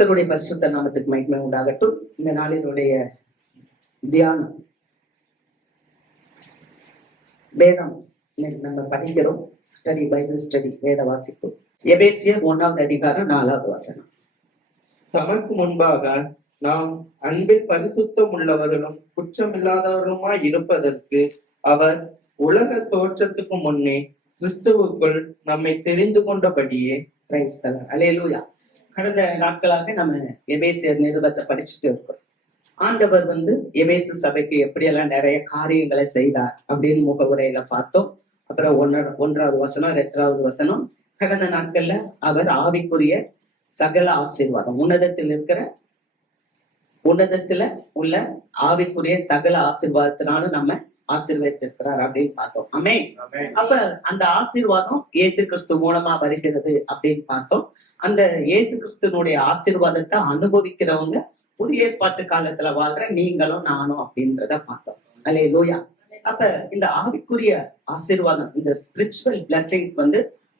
கர்த்தருடைய பரிசுத்த நாமத்துக்கு மகிமை உண்டாகட்டும். இந்த நாளினுடைய தியானம் வேதம் நம்ம படிக்கிறோம். ஸ்டடி, பைபிள் ஸ்டடி, வேத வாசிப்பு. எபேசியர் 1வது அதிகாரம் 4வது வசனம். தமக்கு முன்பாக நாம் அன்பில் பரிசுத்தம் உள்ளவர்களும் குற்றமில்லாதவருமாய் இருப்பதற்கு அவர் உலக தோற்றத்துக்கு முன்னே கிறிஸ்துவுக்குள் நம்மை தெரிந்து கொண்டபடியே. அல்லேலூயா. கடந்த நாட்களாக நம்ம எபேசியர் நிருபத்தை படிச்சுட்டு இருக்கோம். ஆண்டவர் எபேசு சபைக்கு எப்படியெல்லாம் நிறைய காரியங்களை செய்தார் அப்படின்னு முகவுரையில பார்த்தோம். அப்புறம் 1வது வசனம் 2வது வசனம். கடந்த நாட்கள்ல அவர் ஆவிக்குரிய சகல ஆசீர்வாதம், உன்னதத்துல உள்ள ஆவிக்குரிய சகல ஆசீர்வாதத்தினால நம்ம ஆசீர்வதித்திருக்கிறார் அப்படின்னு பார்த்தோம். ஆமென். அப்ப அந்த ஆசீர்வாதம் இயேசு கிறிஸ்து மூலமா வருகிறது அப்படின்னு பார்த்தோம். அந்த இயேசு கிறிஸ்துனுடைய ஆசீர்வாதத்தை அனுபவிக்கிறவங்க புதிய ஏற்பாட்டு காலத்துல வாழ்ற நீங்களும் நானும் அப்படின்றத பார்த்தோம். அல்லேலூயா. அப்ப இந்த ஆவிக்குரிய ஆசீர்வாதம், இந்த ஸ்பிரிச்சுவல் பிளெஸிங்ஸ்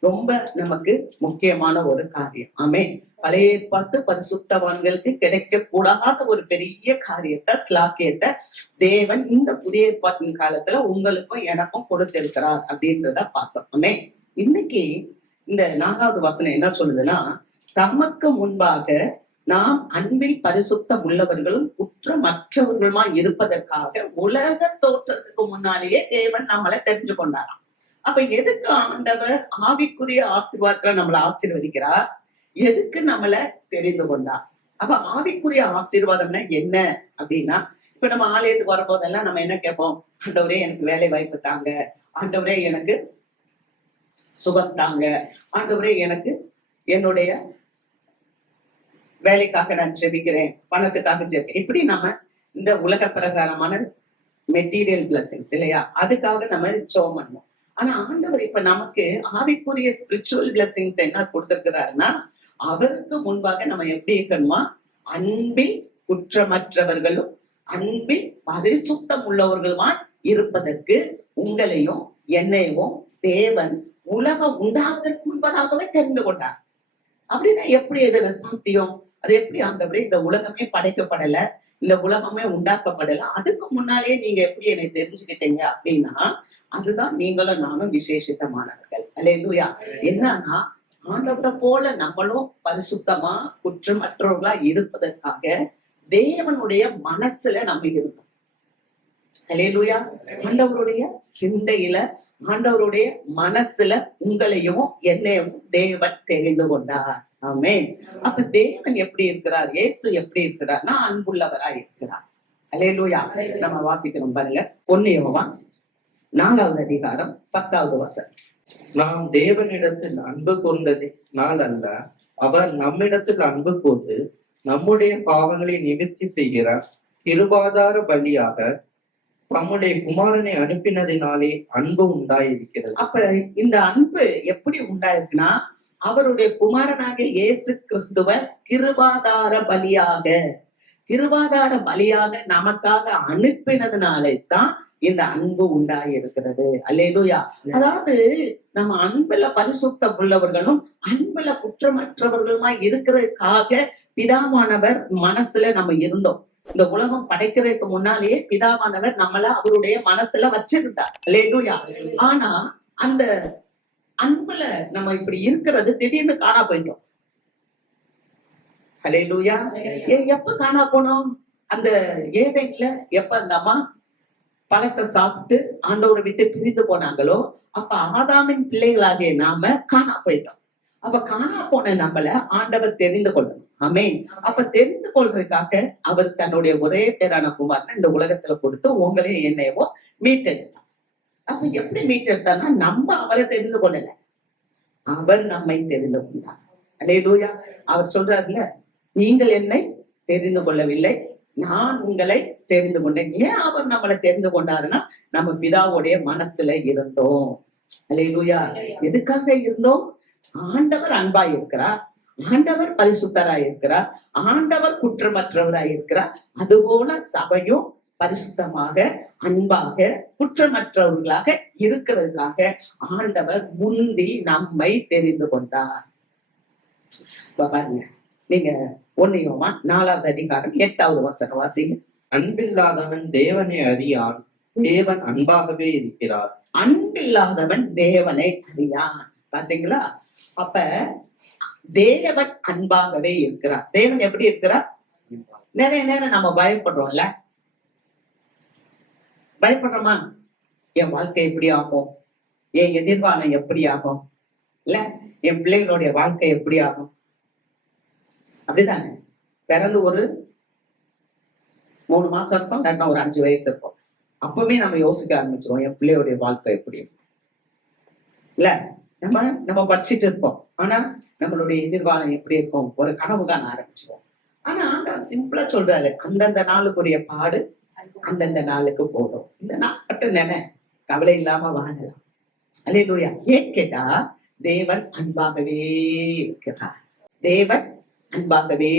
ரொம்ப நமக்கு முக்கியமான ஒரு காரியம். ஆமென். பழைய ஏற்பாட்டு பரிசுத்தவான்களுக்கு கிடைக்க கூடாத ஒரு பெரிய காரியத்தை, ஸ்லாக்கியத்தை தேவன் இந்த புதிய ஏற்பாட்டின் காலத்துல உங்களுக்கும் எனக்கும் கொடுத்திருக்கிறார் அப்படின்றத பார்த்தோம். ஆமென். இன்னைக்கு இந்த 4வது வசனம் என்ன சொல்லுதுன்னா, தமக்கு முன்பாக நாம் அன்பில் பரிசுத்தம் உள்ளவர்களும் குற்றமற்றவர்களுமா இருப்பதற்காக உலக தோற்றத்துக்கு முன்னாலேயே தேவன் நம்மளை தெரிஞ்சு கொண்டாராம். அப்ப எதுக்கு ஆண்டவர் ஆவிக்குரிய ஆசீர்வாதத்துல நம்மளை ஆசீர்வதிக்கிறார்? எதுக்கு நம்மளை தெரிந்து கொண்டார்? அப்ப ஆவிக்குரிய ஆசீர்வாதம்னா என்ன அப்படின்னா, இப்ப நம்ம ஆலயத்துக்கு வரும்போதெல்லாம் நம்ம என்ன கேட்போம்? ஆண்டவரே எனக்கு வேலை வாய்ப்பு தாங்க, ஆண்டவரே எனக்கு சுகம் தாங்க, ஆண்டவரே எனக்கு என்னுடைய வேலைக்காக நான் ஜெபிக்கிறேன், பணத்துக்காக ஜெபிக்கிறேன். இப்படி நம்ம இந்த உலக பிரகாரமான மெட்டீரியல் பிளஸிங்ஸ் இல்லையா, அதுக்காக நம்ம ஜெபம் பண்ணோம். ஆனா ஆண்டவர் இப்ப நமக்கு ஆவிக்குரிய ஸ்பிரிச்சுவல் பிளஸிங்ஸ் என்ன கொடுத்திருக்கிறாருன்னா, அவருக்கு முன்பாக நம்ம எப்படி இருக்கணுமா, அன்பில் குற்றமற்றவர்களும் அன்பில் பரிசுத்தம் உள்ளவர்களுமா இருப்பதற்கு உங்களையும் என்னையும் தேவன் உலகம் உண்டாவதற்கு முன்பதாகவே தெரிந்து கொண்டார். அப்படின்னா எப்படி இதுல சாத்தியம்? அது எப்படி ஆண்டவரே, இந்த உலகமே படைக்கப்படல, இந்த உலகமே உண்டாக்கப்படல, அதுக்கு முன்னாலே நீங்க எப்படி என்னை தெரிஞ்சுக்கிட்டீங்க அப்படின்னா, அதுதான் நீங்களும் நானும் விசேஷித்தமானவர்கள். அல்லேலூயா. என்னன்னா, ஆண்டவரை போல நம்மளும் பரிசுத்தமா குற்றமற்றவர்களா இருப்பதற்காக தேவனுடைய மனசுல நம்ம இருப்போம். அல்லேலூயா. ஆண்டவருடைய சிந்தையில, ஆண்டவருடைய மனசுல உங்களையும் என்னையும் தேவன் தெரிந்து கொண்டார். ஆமென். அப்ப தேவன் எப்படி இருக்கிறார்? இயேசு எப்படி இருக்கிறார்னா அன்புள்ளவராய் இருக்கிறார். அல்லேலூயா. நம்ம வாசிக்கணும் பாருங்க. 1 யோவான் 4வது அதிகாரம் 10வது வசனம். நாம் தேவனிடத்தில் அன்பு கூர்ந்ததினால் அல்ல, அவர் நம்மிடத்தில் அன்பு கூர்ந்து நம்முடைய பாவங்களை நிவர்த்தி செய்கிறார் கிருபாதார பலியாக தம்முடைய குமாரனை அனுப்பினதினாலே அன்பு உண்டாயிருக்கிறது. அப்ப இந்த அன்பு எப்படி உண்டாயிருக்குன்னா, அவருடைய குமாரனாக இயேசு கிறிஸ்துவ கிருபாதார பலியாக நமக்காக அனுப்பினதுனாலே தான் இந்த அன்பு உண்டாயிருக்கிறது. அல்லேலூயா. அதாவது நம்ம அன்புல பரிசுத்தம் உள்ளவர்களும் அன்புல குற்றமற்றவர்களுமா இருக்கிறதுக்காக பிதாவானவர் மனசுல நம்ம இருந்தோம். இந்த உலகம் படைக்கிறதுக்கு முன்னாலேயே பிதாவானவர் நம்மள அவருடைய மனசுல வச்சிருந்தார். அல்லேலூயா. ஆனா அந்த அன்புல நம்ம இப்படி இருக்கிறது திடீர்னு காணா போயிட்டோம். அல்லேலூயா. எப்ப காணா போனோம்? அந்த ஏதேன்ல எப்ப அந்த அம்மா பழத்தை சாப்பிட்டு ஆண்டவரை விட்டு பிரிந்து போனாங்களோ, அப்ப ஆதாமின் பிள்ளைகளாகிய நாம காணா போயிட்டோம். அப்ப காணா போன நம்மள ஆண்டவர் தெரிந்து கொள்ளணும். ஆமென். அப்ப தெரிந்து கொள்றதுக்காக அவர் தன்னுடைய ஒரே பேரான குமாரனை இந்த உலகத்துல கொடுத்து உங்களையும் என்னையவோ மீட்டெடுத்தார். அப்ப எப்படி மீட்டெடுத்தார்னா, நம்ம அவரை தெரிந்து கொள்ளல, அவர் நம்மை தெரிந்து கொண்டார். அல்லேலூயா. அவர் சொல்றாருல, நீங்கள் என்னை தெரிந்து கொள்ளவில்லை, நான் உங்களை தெரிந்து கொண்டேன். ஏன் அவர் நம்மளை தெரிந்து கொண்டாருன்னா, நம்ம பிதாவுடைய மனசுல இருந்தோம். அல்லேலூயா. எதுக்காக இருந்தோம்? ஆண்டவர் அன்பாய் இருக்கிறார், ஆண்டவர் பரிசுத்தராய் இருக்கிறார், ஆண்டவர் குற்றமற்றவராய் இருக்கிறார். அதுபோல சபையும் பரிசுத்தமாக அன்பாக குற்றமற்றவர்களாக இருக்கிறதுக்காக ஆண்டவர் முந்தி நம்மை தெரிந்து கொண்டார். பாருங்க, நீங்க 1 யோவான் 4வது அதிகாரம் 8வது வசனம் வாசிங்க. அன்பில்லாதவன் தேவனை அறியான், தேவன் அன்பாகவே இருக்கிறார். அன்பில்லாதவன் தேவனை அறியான். பாத்தீங்களா? அப்ப தேவன் அன்பாகவே இருக்கிறார். தேவன் எப்படி இருக்கிறார்? நிறைய நேரம் நம்ம பயப்படுறோம்ல, பயப்படுறோமா? என் வாழ்க்கை எப்படி ஆகும், என் எதிர்காலம் எப்படி ஆகும், இல்ல என் பிள்ளைகளுடைய வாழ்க்கை எப்படி ஆகும், அப்படிதானே? பிறந்து ஒரு 3 மாசம் இருக்கும், இல்லாட்டினா ஒரு 5 வயசு இருக்கும், அப்பவுமே நம்ம யோசிக்க ஆரம்பிச்சிருவோம் என் பிள்ளையோடைய வாழ்க்கை எப்படி இருக்கும். இல்ல நம்ம படிச்சுட்டு இருப்போம், ஆனா நம்மளுடைய எதிர்காலம் எப்படி இருக்கும் ஒரு கனவு காண ஆரம்பிச்சிருவோம். ஆனா ஆண்டவர் சிம்பிளா சொல்றாரு, அந்தந்த நாளுக்குரிய பாடு அந்தந்த நாளுக்கு போதும், இந்த நாள் மட்டும் நினை, கவலை இல்லாம வாழலாம். அல்லேலூயா. ஏன் கேட்டா தேவன் அன்பாகவே இருக்கிறார். தேவன் அன்பாகவே,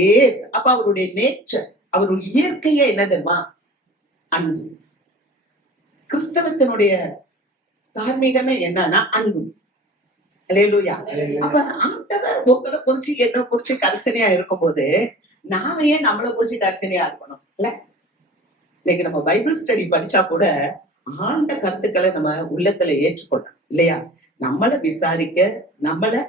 அப்ப அவருடைய நேச்சர், அவருடைய இயற்கையே என்ன தெரியுமா? அன்பு. கிறிஸ்தவத்தினுடைய தார்மீகமே என்னன்னா அன்பு. அல்லேலூயா. அப்ப ஆண்டவர் உங்களை குறிச்சு என்ன குறிச்சு கரிசனையா இருக்கும்போது நாம ஏன் நம்மளை குறிச்சு கரிசனையா இருக்கணும்? இல்ல இன்னைக்கு நம்ம பைபிள் ஸ்டடி படிச்சா கூட ஆண்ட கருத்துக்களை நம்ம உள்ளத்துல ஏற்றுக்கொள்ளணும் இல்லையா? நம்மளை விசாரிக்க, நம்மளை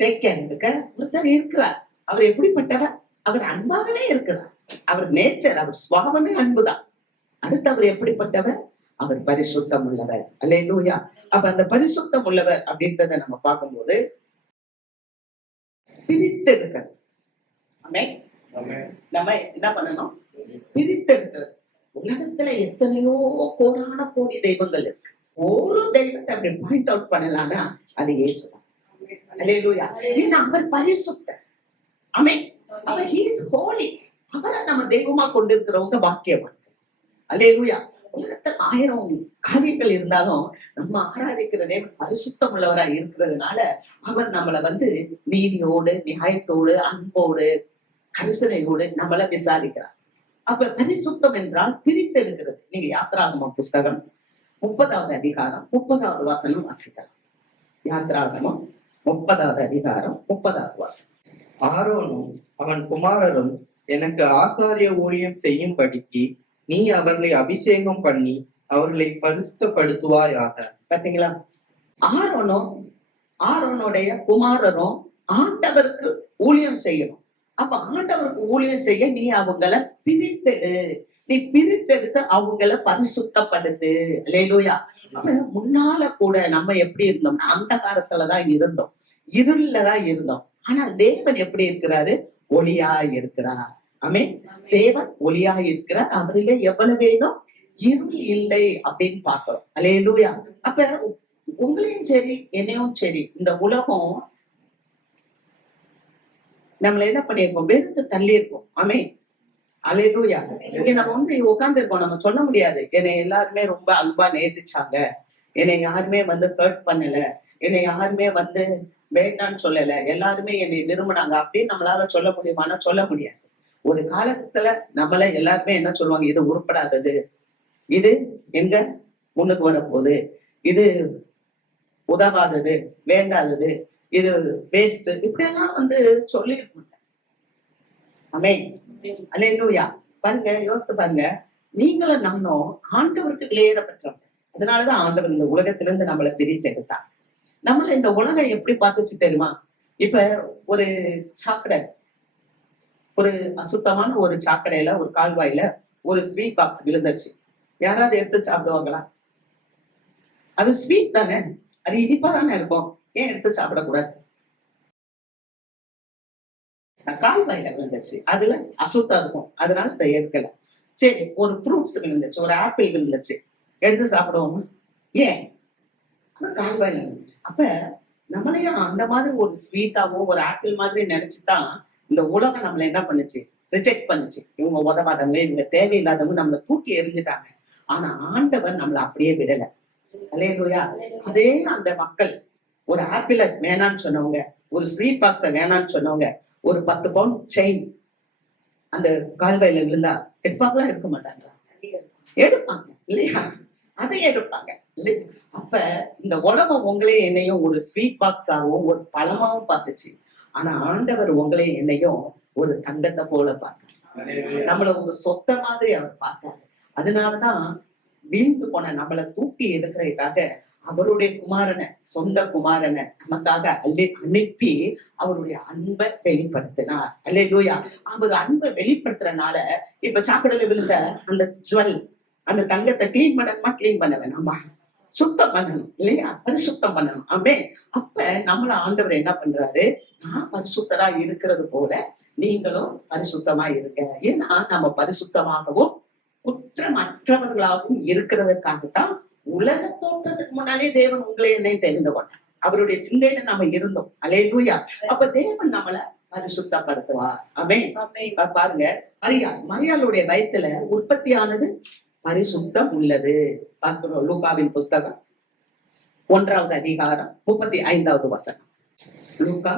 தேக்க இருக்க ஒருத்தர் இருக்கிறார். அவர் எப்படிப்பட்டவர்? அவர் அன்பாகவே இருக்கிறார். அவர் நேச்சர், அவர் சுவாபமே அன்புதான். அடுத்து அவர் எப்படிப்பட்டவர்? அவர் பரிசுத்தம் உள்ளவர். அல்லேலூயா. அப்ப அந்த பரிசுத்தம் உள்ளவர் அப்படின்றத நம்ம பார்க்கும்போது பிரித்தெடுக்கிறது. நம்ம என்ன பண்ணணும்? பிரித்தெடுக்கிறது. உலகத்துல எத்தனையோ கோடான கோடி தெய்வங்கள் இருக்கு. ஒரு தெய்வத்தை அப்படி பாயிண்ட் அவுட் பண்ணலாம்னா அது இயேசுதான். அல்லேலூயா. ஏன்னா அவர் பரிசுத்தர். ஆமென். அவர் he is holy. அவரை நம்ம தெய்வமா கொண்டிருக்கிறவங்க பாக்கியவான். அல்லேலூயா. உலகத்துல 1000 காரியங்கள் இருந்தாலும் நம்ம ஆராதிக்கிற தேவன் பரிசுத்தம் உள்ளவரா இருக்கிறதுனால அவர் நம்மளை நீதியோடு, நியாயத்தோடு, அன்போடு, கரிசனையோடு நம்மளை விசாரிக்கிறார். அப்ப பரிசுத்தம் என்றால் பிரித்தெடுக்கிறது. நீங்க யாத்திராகமம் புஸ்தகம் 30வது அதிகாரம் 30வது வசனம் வாசிக்கலாம். யாத்திராகமம் 30வது அதிகாரம் 30வது வசனம். ஆரோனும் அவன் குமாரரும் எனக்கு ஆசாரிய ஊழியம் செய்யும்படிக்கு நீ அவர்களை அபிஷேகம் பண்ணி அவர்களை பரிசுத்தப்படுத்துவாயாக. பாத்தீங்களா? ஆரோனுடைய குமாரரும் ஆண்டவருக்கு ஊழியம் செய்யணும். அப்ப ஆண்டவருக்கு ஊழியம் செய்ய நீ அவங்கள பிரித்தெடு. நீ பிரித்தெடுத்து அவங்கள பரிசுத்தப்படுத்து. அல்லேலூயா. அப்ப முன்னால கூட நம்ம எப்படி இருந்தோம்னா அந்த காலத்துலதான் இருந்தோம், இருளதான் இருந்தோம். ஆனா தேவன் எப்படி இருக்கிறாரு? ஒளியா இருக்கிறார். ஆமென். தேவன் ஒளியா இருக்கிறார். அவரிலே எவ்வளவு வேணும்? இருள் இல்லை அப்படின்னு பார்க்கிறோம். அல்லேலூயா. அப்ப உங்களையும் சரி என்னையும் சரி இந்த உலகம் நம்மள என்ன பண்ணிருக்கோம்? வெறுத்து தள்ளி இருக்கோம். ஆமென். அல்லேலூயா. இங்க நம்ம உட்கார்ந்து இருக்கோம், நம்ம சொல்ல முடியாது என்னை எல்லாருமே ரொம்ப அன்பா நேசிச்சாங்க, என்னை யாருமே ஹர்ட் பண்ணல, என்னை யாருமே வேண்டான்னு சொல்லல, எல்லாருமே என்னை விரும்பினாங்க அப்படின்னு நம்மளால சொல்ல முடியுமானா சொல்ல முடியாது. ஒரு காலத்துல நம்மள எல்லாருமே என்ன சொல்லுவாங்க? இது உருப்படாதது, இது எங்க முன்னுக்கு வரப்போகுது, இது உதவாதது, வேண்டாதது, இது வேஸ்ட், இப்படி எல்லாம் சொல்லி ஆமென். அல்லேலூயா. பாருங்க, யோசித்து பாருங்க, நீங்களும் நானும் ஆண்டவருக்கு விலையேறப்பட்டவங்க. அதனாலதான் ஆண்டவர் இந்த உலகத்திலிருந்து நம்மளை பிரித்தெடுத்தார். நம்மள இந்த உலகம் எப்படி பார்த்துச்சு தெரியுமா? இப்ப ஒரு சாக்கடை, ஒரு அசுத்தமான ஒரு சாக்கடையில, ஒரு கால்வாயில ஒரு ஸ்வீட் பாக்ஸ் விழுந்துருச்சு. யாராவது எடுத்து சாப்பிடுவாங்களா? அது ஸ்வீட் தானே, அது இனிப்பா தானே இருக்கும், ஏன் எடுத்து சாப்பிடக்கூடாது? கால்வாயில விழுந்துருச்சு, அதுல அசுத்தம் இருக்கும், அதனால அதை எடுக்கல. சரி, ஒரு ஃப்ரூட்ஸ் விழுந்துச்சு, ஒரு ஆப்பிள் விழுந்துருச்சு, எடுத்து சாப்பிடுவோமா? ஏன்? அது கால்வாயில விழுந்துச்சு. அப்ப நம்மளையும் அந்த மாதிரி ஒரு ஸ்வீட்டாவோ ஒரு ஆப்பிள் மாதிரி நினைச்சுதான் இந்த உலகம் நம்மள என்ன பண்ணுச்சு? ரிஜெக்ட் பண்ணுச்சு. இவங்க உதவாதவங்க, இவங்க தேவையில்லாதவங்க, நம்மளை தூக்கி எரிஞ்சுட்டாங்க. ஆனா ஆண்டவர் நம்மளை அப்படியே விடல. அல்லேலூயா. அதே அந்த மக்கள் ஒரு ஆப்பிள வேணான்னு சொன்னவங்க, ஒரு ஸ்வீட் பாக்ஸ வேணான்னு சொன்னவங்க, ஒரு 10 பவுண்ட் செயின் அந்த கால்வாயில விழுந்தா எடுப்பாங்களா? எடுக்க மாட்டாங்களா? எடுப்பாங்க இல்லையா? அதை எடுப்பாங்க இல்லையா? அப்ப இந்த உலகம் உங்களையும் என்னையும் ஒரு ஸ்வீட் பாக்ஸாவும் ஒரு பழமாவும் பார்த்துச்சு. ஆனா ஆண்டவர் உங்களையும் என்னையும் ஒரு தங்கத்தை போல பார்த்தார். நம்மள ஒரு சொத்த மாதிரி அவர் பார்த்தாரு. அதனாலதான் வீழ்ந்து போன நம்மளை தூக்கி எடுக்கிறதுக்காக அவருடைய குமாரனை, சொந்த குமாரனை நமக்காக அனுப்பி அவருடைய அன்பை வெளிப்படுத்தினார். அல்லேலூயா. அவர் அன்பை வெளிப்படுத்துறதுனால இப்ப சாக்கடையில விழுந்த அந்த ஜுவல், அந்த தங்கத்தை கிளீன் பண்ண வேணாமா? சுத்தம் பண்ணணும் இல்லையா? பரிசுத்தம் பண்ணணும். ஆமே. அப்ப நம்மள ஆண்டவர் என்ன பண்றாரு? நான் பரிசுத்தரா இருக்கிறது போல நீங்களும் பரிசுத்தமா இருக்க. ஏன்னா நம்ம பரிசுத்தமாகவும் குற்றமற்றவர்களாகவும் இருக்கிறதுக்காகத்தான் உலக தோற்றத்துக்கு முன்னாலே தேவன் உங்களை என்னையும் தெரிந்து கொண்டார். அவருடைய சிந்தையில நம்ம இருந்தோம். அல்லேலூயா. அப்ப தேவன் நம்மள பரிசுத்தப்படுத்துவார். ஆமென். பாருங்க, மரியாளுடைய வயித்துல உற்பத்தியானது பரிசுத்தம் உள்ளது. பார்க்கிறோம் லூக்காவின் புஸ்தகம் 1வது அதிகாரம் 35வது வசனம். லூக்கா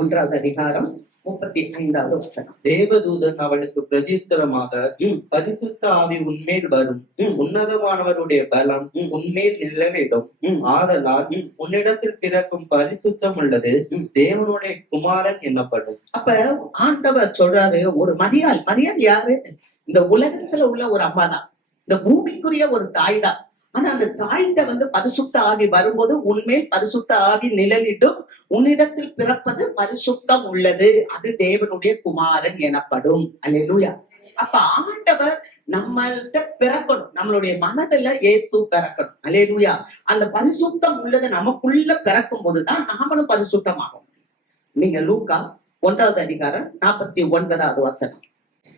1வது அதிகாரம் 35வது வசனம். தேவதூதன் அவளுக்கு பிரதியுத்தரமாக, பரிசுத்த ஆவி உன்மேல் வரும், உன்னதமானவருடைய பலம் உன்மேல் நிழலிடும், ஆதலால் உன்னிடத்தில் பிறக்கும் பரிசுத்தம் உள்ளது தேவனுடைய குமாரன் என்னப்படும். அப்ப ஆண்டவர் சொல்றாரு, ஒரு மரியாள் யாரு? இந்த உலகத்துல உள்ள ஒரு அம்மா தான், இந்த பூமிக்குரிய ஒரு தாய் தான். ஆனா அந்த தாய்கிட்ட பரிசுத்த ஆவி வரும்போது உன்மேல் பரிசுத்த ஆவி நிழலிட்டும், உன்னிடத்தில் பிறப்பது பரிசுத்தம் உள்ளது, அது தேவனுடைய குமாரன் எனப்படும். அல்லேலூயா. அப்ப ஆண்டவர் நம்மள்கிட்ட பிறக்கணும், நம்மளுடைய மனதுல இயேசு பிறக்கணும். அல்லேலூயா. அந்த பரிசுத்தம் உள்ளது நமக்குள்ள பிறக்கும் போதுதான் நாமளும் பரிசுத்தமாகும். நீங்க லூக்கா 1வது அதிகாரம் 49வது வசனம்.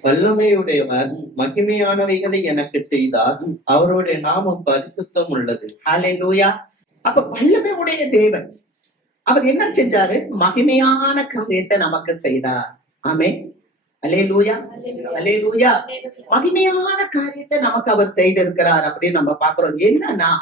வல்லமையுடையவர் மகிமையானவைகளை எனக்கு செய்தார், அவருடைய நாமம் பரிசுத்தம் உள்ளது. அல்லேலூயா. அப்ப வல்லமை உடைய தேவன் அவர் என்ன செஞ்சாரு? மகிமையான காரியத்தை நமக்கு செய்தார். ஆமென். அல்லேலூயா. அல்லேலூயா. மகிமையான காரியத்தை நமக்கு அவர் செய்திருக்கிறார் அப்படின்னு நம்ம பாக்குறோம். என்னன்னா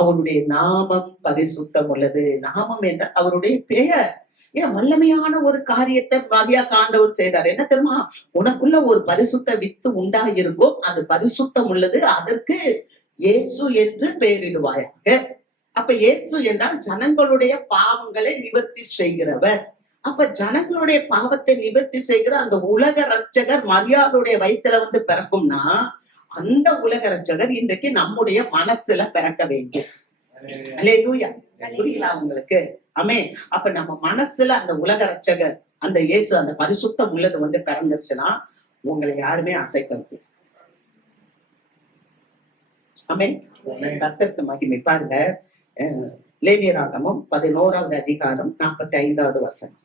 அவருடைய நாமம் பரிசுத்தம் உள்ளது. நாமம் என்ற அவருடைய பெயர். ஏன் வல்லமையான ஒரு காரியத்தை மரியா ஆண்டவர் செய்தார். என்ன தெரியுமா? உனக்குள்ள ஒரு பரிசுத்த வித்து உண்டாயிருக்கும், அது பரிசுத்தம் உள்ளது, அதற்கு இயேசு என்று பெயரிடுவாயாக. அப்ப இயேசு என்றால் ஜனங்களுடைய பாவங்களை நிவர்த்தி செய்கிறவர். அப்ப ஜனங்களுடைய பாவத்தை நிவர்த்தி செய்கிற அந்த உலக ரட்சகர் மரியாளுடைய வயிற்றுல பிறக்கும்னா, அந்த உலக ரட்சகர் இன்றைக்கு நம்முடைய மனசுல பிறக்க வேண்டும். அல்லேலூயா. புரியல உங்களுக்கு? ஆமென். அப்ப நம்ம மனசுல அந்த உலக ரட்சகர், அந்த இயேசு, அந்த பரிசுத்தம் உள்ளது பிறந்துருச்சுன்னா உங்களை யாருமே அசைக்க முடியும். ஆமென். கர்த்தருக்கு மகிமை. பாருங்க, லேவியராகமம் 11வது அதிகாரம் 45வது வசனம்.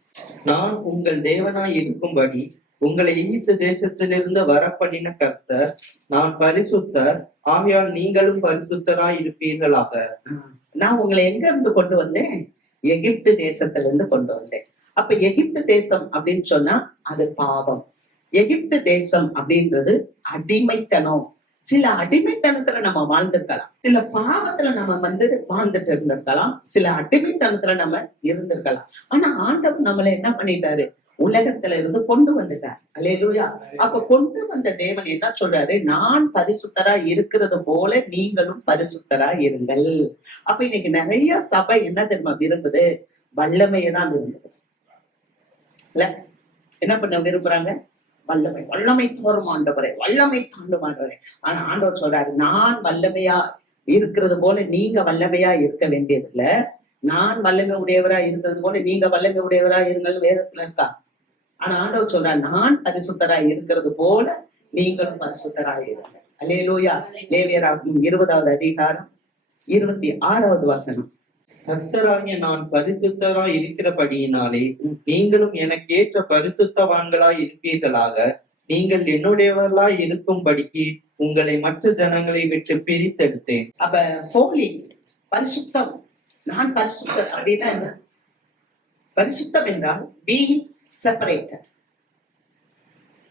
நான் உங்கள் தேவனாய் இருக்கும்படி உங்களை எகிப்து தேசத்திலிருந்து வரப்பண்ணின கர்த்தர், நான் பரிசுத்தர், ஆகையால் நீங்களும் பரிசுத்தராய் இருப்பீர்களாக. நான் உங்களை எங்க இருந்து கொண்டு வந்தேன்? எகிப்து தேசத்திலிருந்து கொண்டு வந்தேன். அப்ப எகிப்து தேசம் அப்படின்னு சொன்னா அது பாவம். எகிப்து தேசம் அப்படின்றது அடிமைத்தனம். சில அடிமைத்தனத்துல நம்ம வாழ்ந்திருக்கலாம், சில பாவத்துல நம்ம வாழ்ந்துட்டு இருந்திருக்கலாம், சில அடிமைத்தனத்துல நம்ம இருந்திருக்கலாம். ஆனா ஆண்டவர் நம்மளை என்ன பண்ணிட்டாரு? உலகத்துல இருந்து கொண்டு வந்துட்டார். அல்லேலூயா. அப்ப கொண்டு வந்த தேவன் என்ன சொல்றாரு? நான் பரிசுத்தரா இருக்கிறது போல நீங்களும் பரிசுத்தரா இருங்கள். அப்ப இன்னைக்கு நிறைய சபை என்ன தெரியுமா விரும்புது? வல்லமையதான் விரும்புது. இல்ல, என்ன பண்ண விரும்புறாங்க? வல்லமை தோறும் ஆண்டவரே, வல்லமை தாண்டும் ஆண்டவரே. ஆனா ஆண்டவர் சொல்றாரு, நான் வல்லமையா இருக்கிறது போல நீங்க வல்லமையா இருக்க வேண்டியது இல்ல. நான் வல்லமை உடையவரா இருக்கிறது போல நீங்க வல்லமை உடையவரா இருங்கள் வேதத்துல இருக்கா. ஆனா ஆண்டவர் சொல்றார், நான் பரிசுத்தரா இருக்கிறது போல நீங்களும் பரிசுத்தரா இருங்க. அல்லேலூயா. லேவியராகமம் 20வது அதிகாரம் 26வது வசனம். கர்த்தராகிய நான் பரிசுத்தராய் இருக்கிறபடியினாலே நீங்களும் எனக்கு ஏற்ற பரிசுத்தவான்களாய் இருப்பீர்களாக. நீங்கள் என்னுடையவர்களாய் இருக்கும்படிக்கு உங்களை மற்ற ஜனங்களை விட்டு பிரித்தெடுத்தேன். அப்ப ஹோலி, பரிசுத்தம். நான் பரிசுத்தர் அப்படின்னா என்ன? பரிசுத்தம் என்றால் being separated,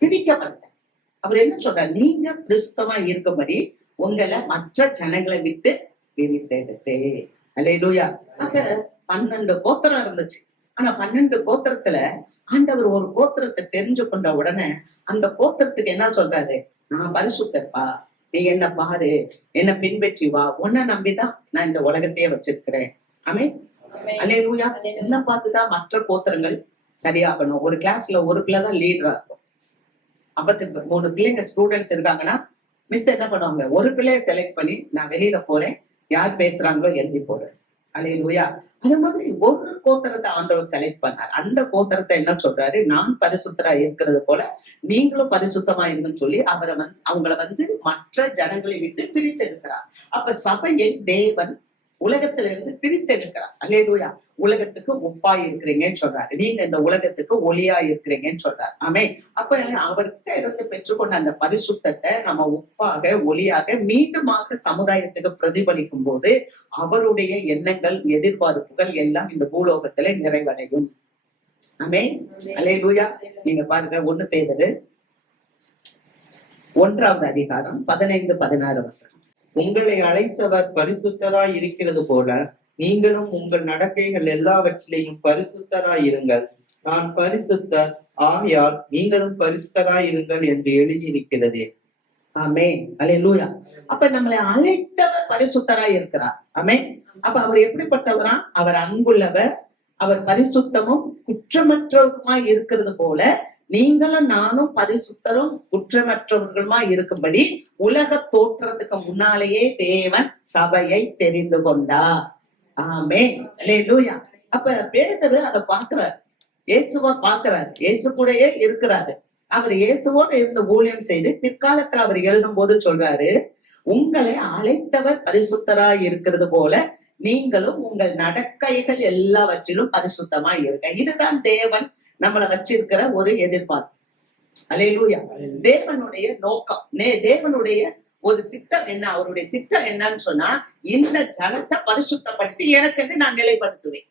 பிரிக்கப்பட்ட. அவர் என்ன சொல்றார்? நீங்க பரிசுத்தமா இருக்கும்படி உங்களை மற்ற ஜனங்களை விட்டு பிரித்தெடுத்தே. அல்லேலூயா. அப்ப 12 கோத்திரம் இருந்துச்சு. ஆனா 12 கோத்திரத்துல ஆண்டவர் ஒரு கோத்திரத்தை தெரிஞ்சு கொண்ட உடனே அந்த கோத்திரத்துக்கு என்ன சொல்றாரு? நான் பரிசுத்தப்பா, நீ என்ன பாரு, என்ன பின்பற்றி வா, உன்னை நம்பிதான் நான் இந்த உலகத்தையே வச்சிருக்கிறேன். ஆமென். அல்லேலூயா. என்ன பார்த்துதான் மற்ற கோத்திரங்கள் சரியாகணும். ஒரு கிளாஸ்ல ஒரு பிள்ளை தான் லீடரா இருக்கும். 53 பிள்ளைங்க ஸ்டூடெண்ட்ஸ் இருக்காங்கன்னா மிஸ் என்ன பண்ணுவாங்க, ஒரு பிள்ளைய செலக்ட் பண்ணி நான் வெளியில போறேன், யார் பேசுறாங்களோ எழுதி போடுறேன். அல்லேலூயா. அது மாதிரி ஒரு கோத்திரத்தை ஆண்டவர் செலக்ட் பண்ணார். அந்த கோத்திரத்தை என்ன சொல்றாரு, நான் பரிசுத்தரா இருக்கிறது போல நீங்களும் பரிசுத்தமா இருங்கன்னு சொல்லி அவங்கள மற்ற ஜனங்களை விட்டு பிரித்தெடுக்கிறார். அப்ப சபையை தேவன் உலகத்துல இருந்து பிரித்தெடுக்கிறார். அல்லேலூயா. உலகத்துக்கு உப்பாய் இருக்கிறீங்கன்னு சொல்றாரு, நீங்க இந்த உலகத்துக்கு ஒளியா இருக்கிறீங்கன்னு சொல்றாரு. ஆமென். அப்ப அவர்கிட்ட இருந்து பெற்றுக்கொண்ட அந்த பரிசுத்தத்தை நம்ம உப்பாக ஒளியாக மீண்டுமாக சமுதாயத்துக்கு பிரதிபலிக்கும் போது அவருடைய எண்ணங்கள் எதிர்பார்ப்புகள் எல்லாம் இந்த பூலோகத்துல நிறைவடையும். ஆமென். அல்லேலூயா. நீங்க பாருங்க 1 பேதுரு 1வது அதிகாரம் 15-16 வசனம். உங்களை அழைத்தவர் பரிசுத்தராய் இருக்கிறது போல நீங்களும் உங்கள் நடக்கைகள் எல்லாவற்றிலேயும் பரிசுத்தராய் இருங்கள். நான் பரிசுத்தர், ஆகையால் நீங்களும் பரிசுத்தராய் இருங்கள் என்று எழுதியிருக்கிறதே. ஆமென். அல்லேலூயா. அப்ப நம்மளை அழைத்தவர் பரிசுத்தராய் இருக்கிறார். ஆமென். அப்ப அவர் எப்படிப்பட்டவரா, அவர் அன்புள்ளவர், அவர் பரிசுத்தமும் குற்றமற்றவருமாய் இருக்கிறது போல நீங்களும் நானும் பரிசுத்தரும் குற்றமற்றவர்களுமா இருக்கும்படி உலக தோற்றத்துக்கு முன்னாலேயே தேவன் சபையை தெரிந்து கொண்டார். ஆமென். அல்லேலூயா. அப்ப பேதுரு அதை பாக்குறாரு, இயேசுவா பாக்குறாரு, இயேசு கூடயே இருக்கிறாரு. அவர் இயேசுவோட இருந்து ஊழியம் செய்து பிற்காலத்துல அவர் எழுதும் போது சொல்றாரு, உங்களை அழைத்தவர் பரிசுத்தராய் இருக்கிறது போல நீங்களும் உங்கள் நடக்கைகள் எல்லாவற்றிலும் பரிசுத்தமாய் இருக்க. இதுதான் தேவன் நம்மளை வச்சிருக்கிற ஒரு எதிர்பார்ப்பு. அல்லேலூயா. தேவனுடைய நோக்கம், தேவனுடைய ஒரு திட்டம் என்ன, அவருடைய திட்டம் என்னன்னு சொன்னா, இந்த ஜனத்தை பரிசுத்தப்படுத்தி எனக்கு நான் நிலைப்படுத்துவேன்.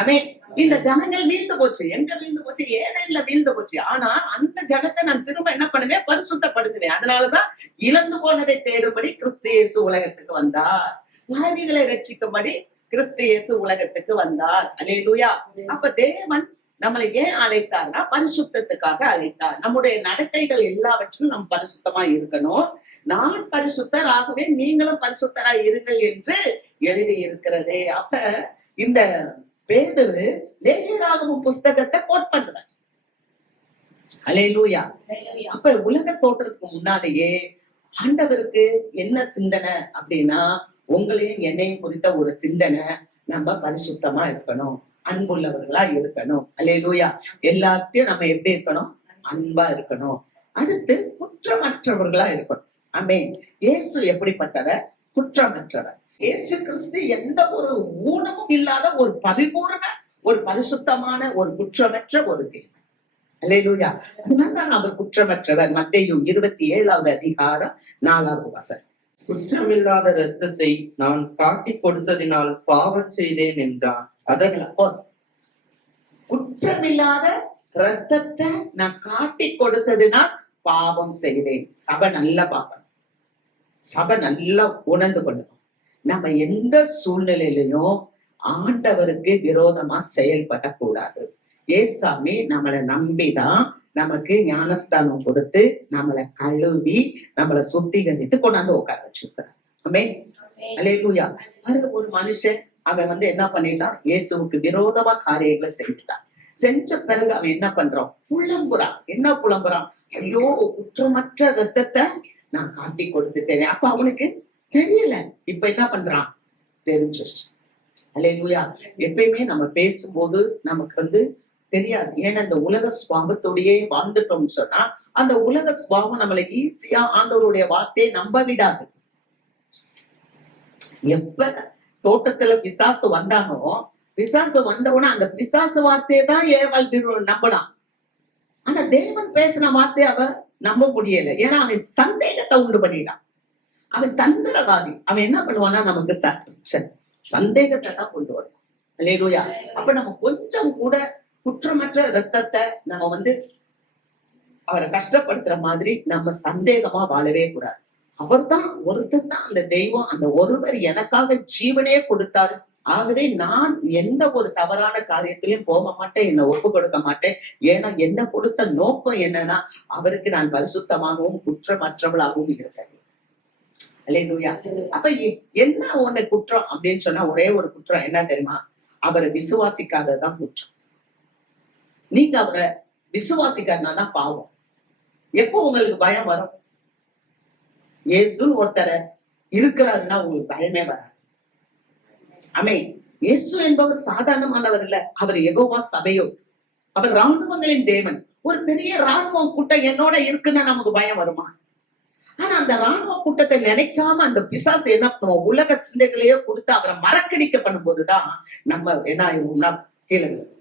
ஆமென். இந்த ஜனங்கள் வீழ்ந்து போச்சு, எங்க வீழ்ந்து போச்சு, ஏதேன்ல வீழ்ந்து போச்சு. ஆனா அந்த ஜனத்தை நான் திரும்ப என்ன பண்ணுவேன், பரிசுத்தப்படுத்துவேன். அதனாலதான் இழந்து போனதை தேடும்படி கிறிஸ்து இயேசு உலகத்துக்கு வந்தார். பாவிகளை ரட்சிக்கும்படி கிறிஸ்து இயேசு உலகத்துக்கு வந்தார். அல்லேலூயா. அப்ப தேவன் நம்மளை ஏன் அழைத்தார்னா பரிசுத்தத்துக்காக அழைத்தார். நம்முடைய நடக்கைகள் எல்லாவற்றிலும் நம்ம பரிசுத்தமா இருக்கணும். நான் பரிசுத்தர், ஆகவே நீங்களும் பரிசுத்தரா இருங்கள் என்று எழுதி இருக்கிறதே. அப்ப இந்த பேதுரு லேவியராகமம் புஸ்தகத்தை கோட் பண்ணுவார். அல்லேலூயா. அப்ப உலக தோற்றத்துக்கு முன்னாடியே ஆண்டவருக்கு என்ன சிந்தனை அப்படின்னா, உங்களையும் என்னையும் குறித்த ஒரு சிந்தனை, நம்ம பரிசுத்தமா இருக்கணும், அன்புள்ளவர்களா இருக்கணும். அல்லேலூயா. எல்லாத்தையும் நம்ம எப்படி இருக்கணும், அன்பா இருக்கணும். அடுத்து குற்றமற்றவர்களா இருக்கணும். ஆமென். இயேசு எப்படிப்பட்டவர், குற்றமற்றவர். இயேசு கிறிஸ்து எந்த ஒரு ஊனமும் இல்லாத ஒரு பரிபூரண, ஒரு பரிசுத்தமான, ஒரு குற்றமற்ற ஒரு தேவன். அல்லேலூயா. அதனால்தான் அவர் குற்றமற்றவர். மத்தேயு 27வது அதிகாரம் 4வது வசனம். குற்றமில்லாத இரத்தத்தை நான் காட்டி கொடுத்ததினால் பாவம் செய்தேன் என்றான். குற்றமில்லாத ரத்தத்தை நான் காட்டி கொடுத்ததுனால் பாவம் செய்தேன். சபை நல்லா பார்க்கணும், சபை நல்லா உணர்ந்து கொள்ளணும். நம்ம எந்த சூழ்நிலையிலையும் ஆண்டவருக்கு விரோதமா செயல்படக்கூடாது. ஏசாமி நம்மளை நம்பிதான் நமக்கு ஞானஸ்தானம் கொடுத்து நம்மளை கழுவி நம்மளை சுத்திகரித்து கொண்டாந்து உட்கார வச்சிருக்கிறார். ஆமென். அல்லேலூயா. ஒரு மனுஷன் அவன் என்ன பண்ணிட்டான், இயேசுவுக்கு விரோதமா காரியங்களை செஞ்சுட்டான். செஞ்ச பிறகு அவன் என்ன பண்றான், புலம்புறான். என்ன புலம்புறான், ஐயோ குற்றமற்ற ரத்தத்தை நான் காட்டி கொடுத்துட்டேனே. அப்ப அவனுக்கு தெரியல. இப்ப என்ன பண்றான், தெரிஞ்சிருச்சு. அல்லேலூயா. எப்பயுமே நம்ம பேசும்போது நமக்கு தெரியாது. ஏன்னா இந்த உலக சுவாபத்தோடையே வாழ்ந்துட்டோம்னு சொன்னா அந்த உலக சுவாபம் நம்மளை ஈஸியா ஆண்டவருடைய வார்த்தையை நம்ப விடாது. எப்ப தோட்டத்துல பிசாசு வந்தானோ, பிசாசு வந்தவன அந்த பிசாசு வார்த்தையை தான் ஏவாள் நம்பலாம். ஆனா தேவன் பேசின வார்த்தையை அவன் நம்ப முடியல. ஏன்னா அவன் சந்தேகத்தை உண்டு பண்ணிட்டான். அவன் தந்திரவாதி. அவன் என்ன பண்ணுவான்னா நமக்கு சஸ்பென்ஷன், சந்தேகத்தை தான் கொண்டு வரும். அல்லேலூயா. அப்ப நம்ம கொஞ்சம் கூட குற்றமற்ற ரத்தத்தை நம்ம அவரை கஷ்டப்படுத்துற மாதிரி நம்ம சந்தேகமா வாழவே கூடாது. அவர்தான் ஒருத்தர் தான் அந்த தெய்வம், அந்த ஒருவர் எனக்காக ஜீவனே கொடுத்தாரு. ஆகவே நான் எந்த ஒரு தவறான காரியத்திலையும் போக மாட்டேன், என்னை ஒப்பு கொடுக்க மாட்டேன். ஏன்னா என்ன கொடுத்த நோக்கம் என்னன்னா அவருக்கு நான் பரிசுத்தமாகவும் குற்றமற்றவளாகவும் இருக்கேன். அல்லேலூயா. அப்ப என்ன ஒண்ணு குற்றம் அப்படின்னு சொன்னா, ஒரே ஒரு குற்றம் என்ன தெரியுமா, அவரை விசுவாசிக்காததான் குற்றம். நீங்க அவரை விசுவாசிக்கிறனா தான் பாவம். எப்போ உங்களுக்கு பயம் வரும்? இயேசுன்னு ஒருத்தரை இருக்கிறாருன்னா உங்களுக்கு பயமே வராது. ஆமென். இயேசு என்பவர் சாதாரணமானவர் இல்ல. அவர் யெகோவா சபையோர். அவர் ராணுவங்களின் தேவன். ஒரு பெரிய ராணுவம் கூட்டம் என்னோட இருக்குன்னா நமக்கு பயம் வருமா? ஆனா அந்த ராணுவ கூட்டத்தை நினைக்காம அந்த பிசாசு என்ன பண்ணுவோம், உலக சிந்தைகளையே கொடுத்து அவரை மறக்கடிக்க பண்ணும்போதுதான் நம்ம என்ன ஆயிடும்னா கீழே விழுவோம்.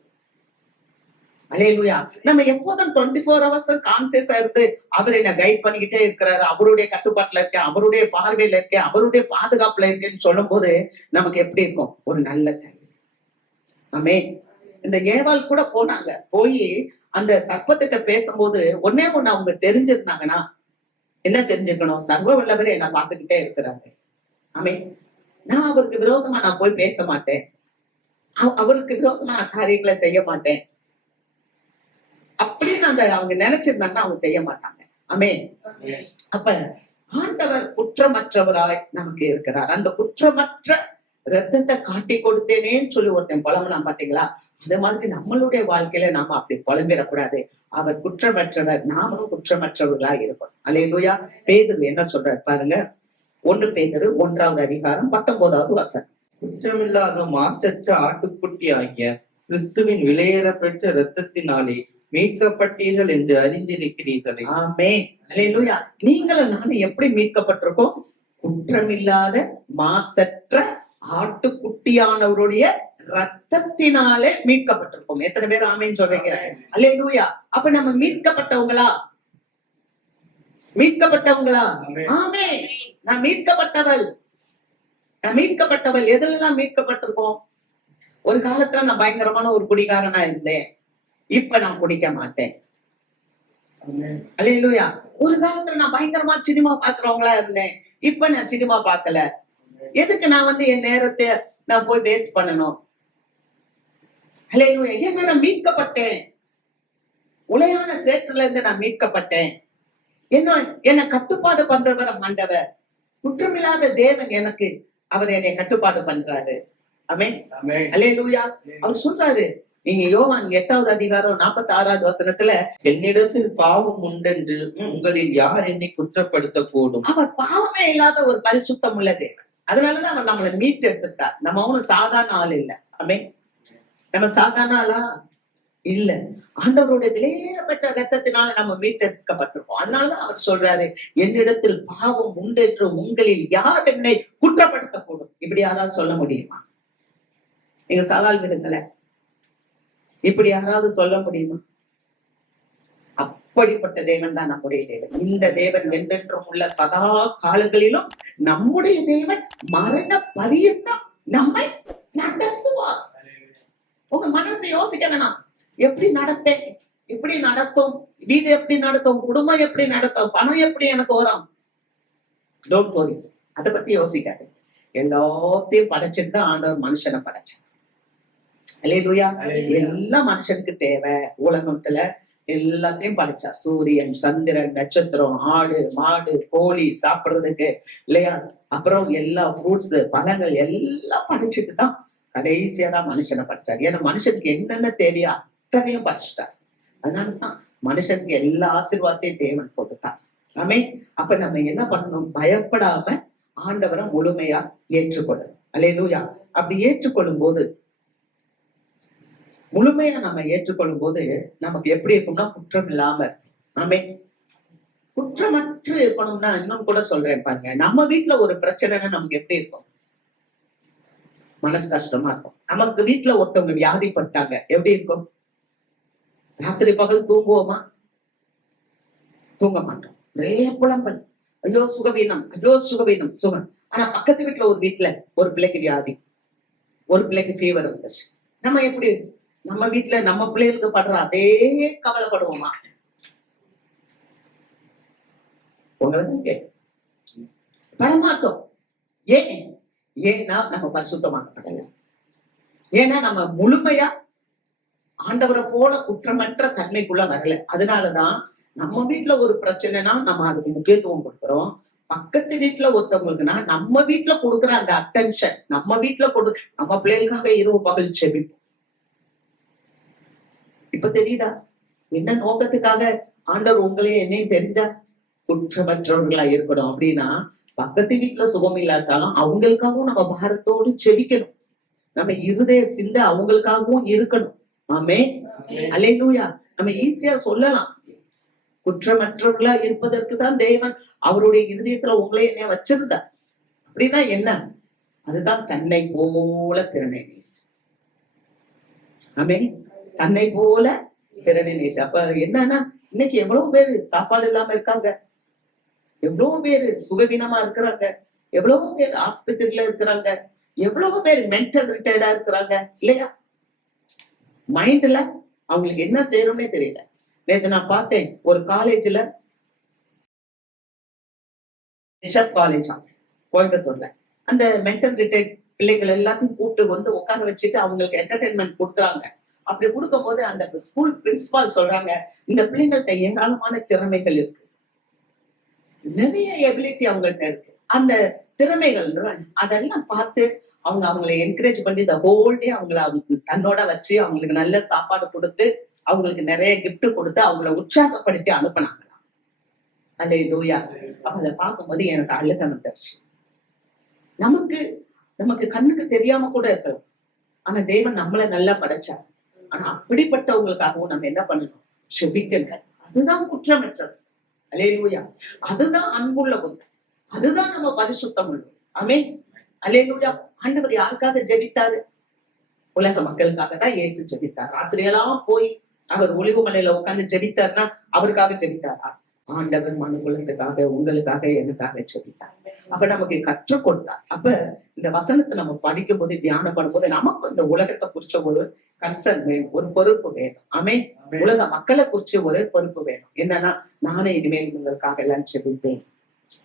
அல்லேலூயா. நம்ம எப்போதும் 24 hours கான்சியஸா இருந்து அவர் என்ன கைட் பண்ணிக்கிட்டே இருக்கிறாரு, அவருடைய கட்டுப்பாட்டுல இருக்கேன், அவருடைய பார்வையில இருக்கேன், அவருடைய பாதுகாப்புல இருக்கேன்னு சொல்லும் போது நமக்கு எப்படி இருக்கும்? ஒரு நல்ல தைரியம். ஆமென். இந்த ஏவாள் கூட போனாங்க. போய் அந்த சர்ப்பத்திட்ட பேசும்போது ஒண்ணே ஒண்ணு அவங்க தெரிஞ்சிருந்தாங்கன்னா என்ன தெரிஞ்சுக்கணும்? சர்வ வல்லவர் என்ன பார்த்துக்கிட்டே இருக்கிறாரு. ஆமென். நான் அவருக்கு விரோதமா நான் போய் பேச மாட்டேன். அவருக்கு விரோதமா நான் காரியங்களை செய்ய மாட்டேன் அப்படின்னு அவங்க நினைச்சிருந்தாங்கன்னா அவங்க செய்ய மாட்டாங்க. ஆமென். அப்ப ஆண்டவர் குற்றமற்றவராய் நமக்கு இருக்கிறார். அந்த குற்றமற்ற ரத்தத்தை காட்டி கொடுத்தேனேன்னு சொல்லி ஒருத்தன் புலம்பலாம் பாத்தீங்களா? அது மாதிரி நம்மளுடைய வாழ்க்கையில நாம அப்படி புலம்பிடக்கூடாது. அவர் குற்றமற்றவர், நாமளும் குற்றமற்றவர்களா இருக்கணும். அல்லேலூயா. பேதுரு என்ன சொல்றாரு பாருங்க. 1 பேதுரு 1வது அதிகாரம் 19வது வசனம். குற்றமில்லாத மாசற்ற ஆட்டுக்குட்டி ஆகிய கிறிஸ்துவின் விலையேற பெற்ற இரத்தத்தினாலே மீட்கப்பட்டீர்கள் என்று அறிந்திருக்கிறீர்களே. ஆமென். அல்லேலூயா. நீங்களும் நானும் எப்படி மீட்கப்பட்டிருக்கோம்? குற்றமில்லாத மாசற்ற ஆட்டுக்குட்டியானவருடைய ரத்தத்தினாலே மீட்கப்பட்டிருக்கோம். எத்தனை பேர் ஆமென் சொல்றீங்க? அல்லேலூயா. அப்ப நம்ம மீட்கப்பட்டவங்களா? மீட்கப்பட்டவங்களா? ஆமென். நான் மீட்கப்பட்டவள். நான் மீட்கப்பட்டவள். எதுலாம் மீட்கப்பட்டிருக்கோம்? ஒரு காலத்துல நான் பயங்கரமான ஒரு குடிகாரனா இருந்தேன். இப்ப நான் குடிக்க மாட்டேன். அல்லேலூயா. ஒரு காலத்துல நான் பயங்கரமா சினிமா பாக்குறவங்களா இருந்தேன். இப்ப நான் சினிமா பார்க்கல. எதுக்கு நான் என் நேரத்தை நான் போய் வேஸ்ட் பண்ணணும்? அல்லேலூயா. ஏன்னா நான் மீட்கப்பட்டேன். உளையான சேற்றுல இருந்து நான் மீட்கப்பட்டேன். என்ன கட்டுப்பாடு பண்றவர் ஆண்டவர். குற்றமில்லாத தேவன் எனக்கு அவர் என்னை கட்டுப்பாடு பண்றாரு. ஆமென். அல்லேலூயா. அவர் சொல்றாரு, நீங்க யோவான் 8வது அதிகாரம் 46வது வசனத்துல, என்னிடத்தில் பாவம் உண்டென்று உங்களில் யார் என்னை குற்றப்படுத்த கூடும்? அவர் பாவமே இல்லாத ஒரு பரிசுத்தம் உள்ள தேவன். அதனாலதான் அவர் நம்மளை மீட்டு எடுத்துட்டார். நம்ம அவனும் சாதாரண ஆள் இல்ல. ஆமென். நம்ம சாதாரண ஆளா இல்ல. ஆண்டவருடைய விலையேறப்பட்ட ரத்தத்தினால நம்ம மீட்டெடுக்கப்பட்டிருக்கோம். அதனாலதான் அவர் சொல்றாரு, என்னிடத்தில் பாவம் உண்டென்று உங்களில் யார் என்னை குற்றப்படுத்தக்கூடும்? இப்படி யாராவது சொல்ல முடியுமா? நீங்க சவால் விடுங்களேன். இப்படி யாராவது சொல்ல முடியுமா? அப்படிப்பட்ட தேவன் தான் நம்முடைய தேவன். இந்த தேவன் என்றென்றும் உள்ள சதா காலங்களிலும் நம்முடைய தேவன் மரண பரியந்தம் நம்மை நடத்துவார். உங்க மனசு யோசிக்க வேணாம். எப்படி நடப்பேன், எப்படி நடத்தும், வீடு எப்படி நடத்தும், குடும்பம் எப்படி நடத்தும், பணம் எப்படி எனக்கு வரும்? Don't worry. அதை பத்தி யோசிக்காது. எல்லாத்தையும் படைச்சிட்டு தான் ஆண்டவர் மனுஷனை படைச்சார். அல்லேலூயா. எல்லாம் மனுஷனுக்கு தேவை. உலகத்துல எல்லாத்தையும் படைச்சா. சூரியன், சந்திரன், நட்சத்திரம், ஆடு, மாடு, கோழி சாப்பிடுறதுக்கு இல்லையா? அப்புறம் எல்லா ஃப்ரூட்ஸ், பழங்கள் எல்லாம் படைச்சிட்டு தான் கடைசியா தான் மனுஷனை படைச்சார். ஏன்னா மனுஷனுக்கு என்னென்ன தேவையோ அத்தனையும் படைச்சிட்டார். அதனாலதான் மனுஷனுக்கு எல்லா ஆசீர்வாதத்தையும் தேவன் கொடுத்தார். ஆமென். அப்ப நம்ம என்ன பண்ணணும்? பயப்படாம ஆண்டவரை முழுமையா ஏற்றுக்கொள்ளணும். அல்லேலூயா. அப்படி ஏற்றுக்கொள்ளும் போது, முழுமையா நம்ம ஏற்றுக்கொள்ளும் போது நமக்கு எப்படி இருக்கும்னா குற்றம் இல்லாம. ஆமென். குற்றமற்று இருக்கணும்னா இன்னும் கூட சொல்றேன் பாருங்க. நம்ம வீட்டுல ஒரு பிரச்சனைன்னா நமக்கு எப்படி இருக்கும்? மனசு கஷ்டமா இருக்கும். நமக்கு வீட்டுல ஒருத்தவங்க வியாதிப்பட்டாங்க, எப்படி இருக்கும்? ராத்திரி பகல் தூங்குவோமா? தூங்க மாட்டோம். ஒரே புலம்பல், ஐயோ சுகவீனம், ஐயோ சுகவீனம், சுகம். ஆனா பக்கத்து வீட்டுல ஒரு வீட்டுல ஒரு பிள்ளைக்கு வியாதி, ஒரு பிள்ளைக்கு ஃபீவர் வந்துச்சு. நம்ம எப்படி? நம்ம வீட்டுல நம்ம பிள்ளைகளுக்கு படுற அதே கவலைப்படுவோமா? உங்களுக்கு படமாட்டோம். ஏன்? ஏன்னா நம்ம பரிசுத்தமாக்கப்படல. ஏன்னா நம்ம முழுமையா ஆண்டவரை போல குற்றமற்ற தன்மைக்குள்ள வரல. அதனாலதான் நம்ம வீட்டுல ஒரு பிரச்சனைனா நம்ம அதுக்கு முக்கியத்துவம் கொடுக்கிறோம். பக்கத்து வீட்டுல ஒருத்தவங்களுக்குன்னா நம்ம வீட்டுல கொடுக்குற அந்த அட்டென்ஷன், நம்ம வீட்டுல நம்ம பிள்ளைகளுக்காக இரவு பகல் செபிப்போம். இப்ப தெரியுதா என்ன நோக்கத்துக்காக ஆண்டவர் உங்களையும் என்னையும் தெரிஞ்சா? குற்றமற்றவர்களா இருக்கணும் அப்படின்னா பக்கத்து வீட்டுல சுகம் இல்லாட்டாலும் அவங்களுக்காகவும் நம்ம பாரத்தோடு செபிக்கணும். நம்ம இருதய சிந்த அவங்களுக்காகவும் இருக்கணும். ஆமே அல்லேலூயா. நம்ம ஈஸியா சொல்லலாம், குற்றமற்றவர்களா இருப்பதற்கு தான் தேவன் அவருடைய இருதயத்துல உங்களே என்ன வச்சிருந்தார். அப்படின்னா என்ன? அதுதான் தன்னை போல பிறனை நேசி. ஆமே, தன்னை போல பிறனை நேசி. அப்ப என்னன்னா, இன்னைக்கு எவ்வளவு பேரு சாப்பாடு இல்லாம இருக்காங்க, எவ்வளவு பேரு சுகவீனமா இருக்கிறாங்க, எவ்வளவு பேர் ஆஸ்பத்திரியில இருக்கிறாங்க, எவ்வளவு பேர் மென்டல் ரிட்டையர்டா இருக்கிறாங்க இல்லையா? மைண்ட்ல அவங்களுக்கு என்ன செய்யணும்னே தெரியல. நேற்று நான் பார்த்தேன் ஒரு காலேஜ்ல, பிஷப் காலேஜ் கோயம்புத்தூர்ல, அந்த மென்டல் ரிட்டையர்ட் பிள்ளைகள் எல்லாத்தையும் கூப்பிட்டு வந்து உட்கார வச்சுட்டு அவங்களுக்கு என்டர்டைன்மெண்ட் கொடுக்குறாங்க. அப்படி கொடுக்கும் போது அந்த ஸ்கூல் பிரின்சிபால் சொல்றாங்க, இந்த பிள்ளைங்கள்ட்ட ஏராளமான திறமைகள் இருக்கு, நிறைய எபிலிட்டி அவங்கள்ட்ட இருக்கு. அந்த திறமைகள் அதெல்லாம் பார்த்து அவங்களை என்கரேஜ் பண்ணி இந்த ஹோல் டே அவங்களை தன்னோட வச்சு அவங்களுக்கு நல்ல சாப்பாடு கொடுத்து அவங்களுக்கு நிறைய கிஃப்ட் கொடுத்து அவங்களை உற்சாகப்படுத்தி அனுப்பினாங்களாம். அல்லேலூயா. அப்ப அதை பார்க்கும்போது எனக்கு அழுக வந்துருச்சு. நமக்கு கண்ணுக்கு தெரியாம கூட இருக்கலாம், ஆனா தேவன் நம்மளை நல்லா படைச்சார். ஆனா அப்படிப்பட்டவங்களுக்காகவும் நம்ம என்ன பண்ணணும்? செபிக்கங்க. அதுதான் குற்றமற்றது. அல்லேலூயா. அதுதான் அன்புள்ள புத்தி, அதுதான் நம்ம பரிசுத்தம் உள்ளோம். ஆமென். அல்லேலூயா. ஆண்டவர் யாருக்காக ஜெபித்தாரு? உலக மக்களுக்காக தான் இயேசு ஜெபித்தார். ராத்திரியெல்லாம் போய் அவர் ஒலிவு மலையில உட்கார்ந்து ஜெபித்தார்னா அவருக்காக ஜெபித்தாரா? ஆண்டவர் மனுக்குலத்துக்காக, உங்களுக்காக, எனக்காக ஜெபித்தார். அப்ப நமக்கு கற்றுக் கொடுத்தார். அப்ப இந்த வசனத்தை நம்ம படிக்கும் போது, தியானம் பண்ணும்போது நமக்கு இந்த உலகத்தை குறிச்ச ஒரு கன்சர்ன் வேணும், ஒரு பொறுப்பு வேணும். ஆமென். உலக மக்களை குறிச்சு ஒரு பொறுப்பு வேணும். என்னன்னா, நானே இனிமேல் உங்களுக்காக எல்லாம் ஜெபிப்பேன்.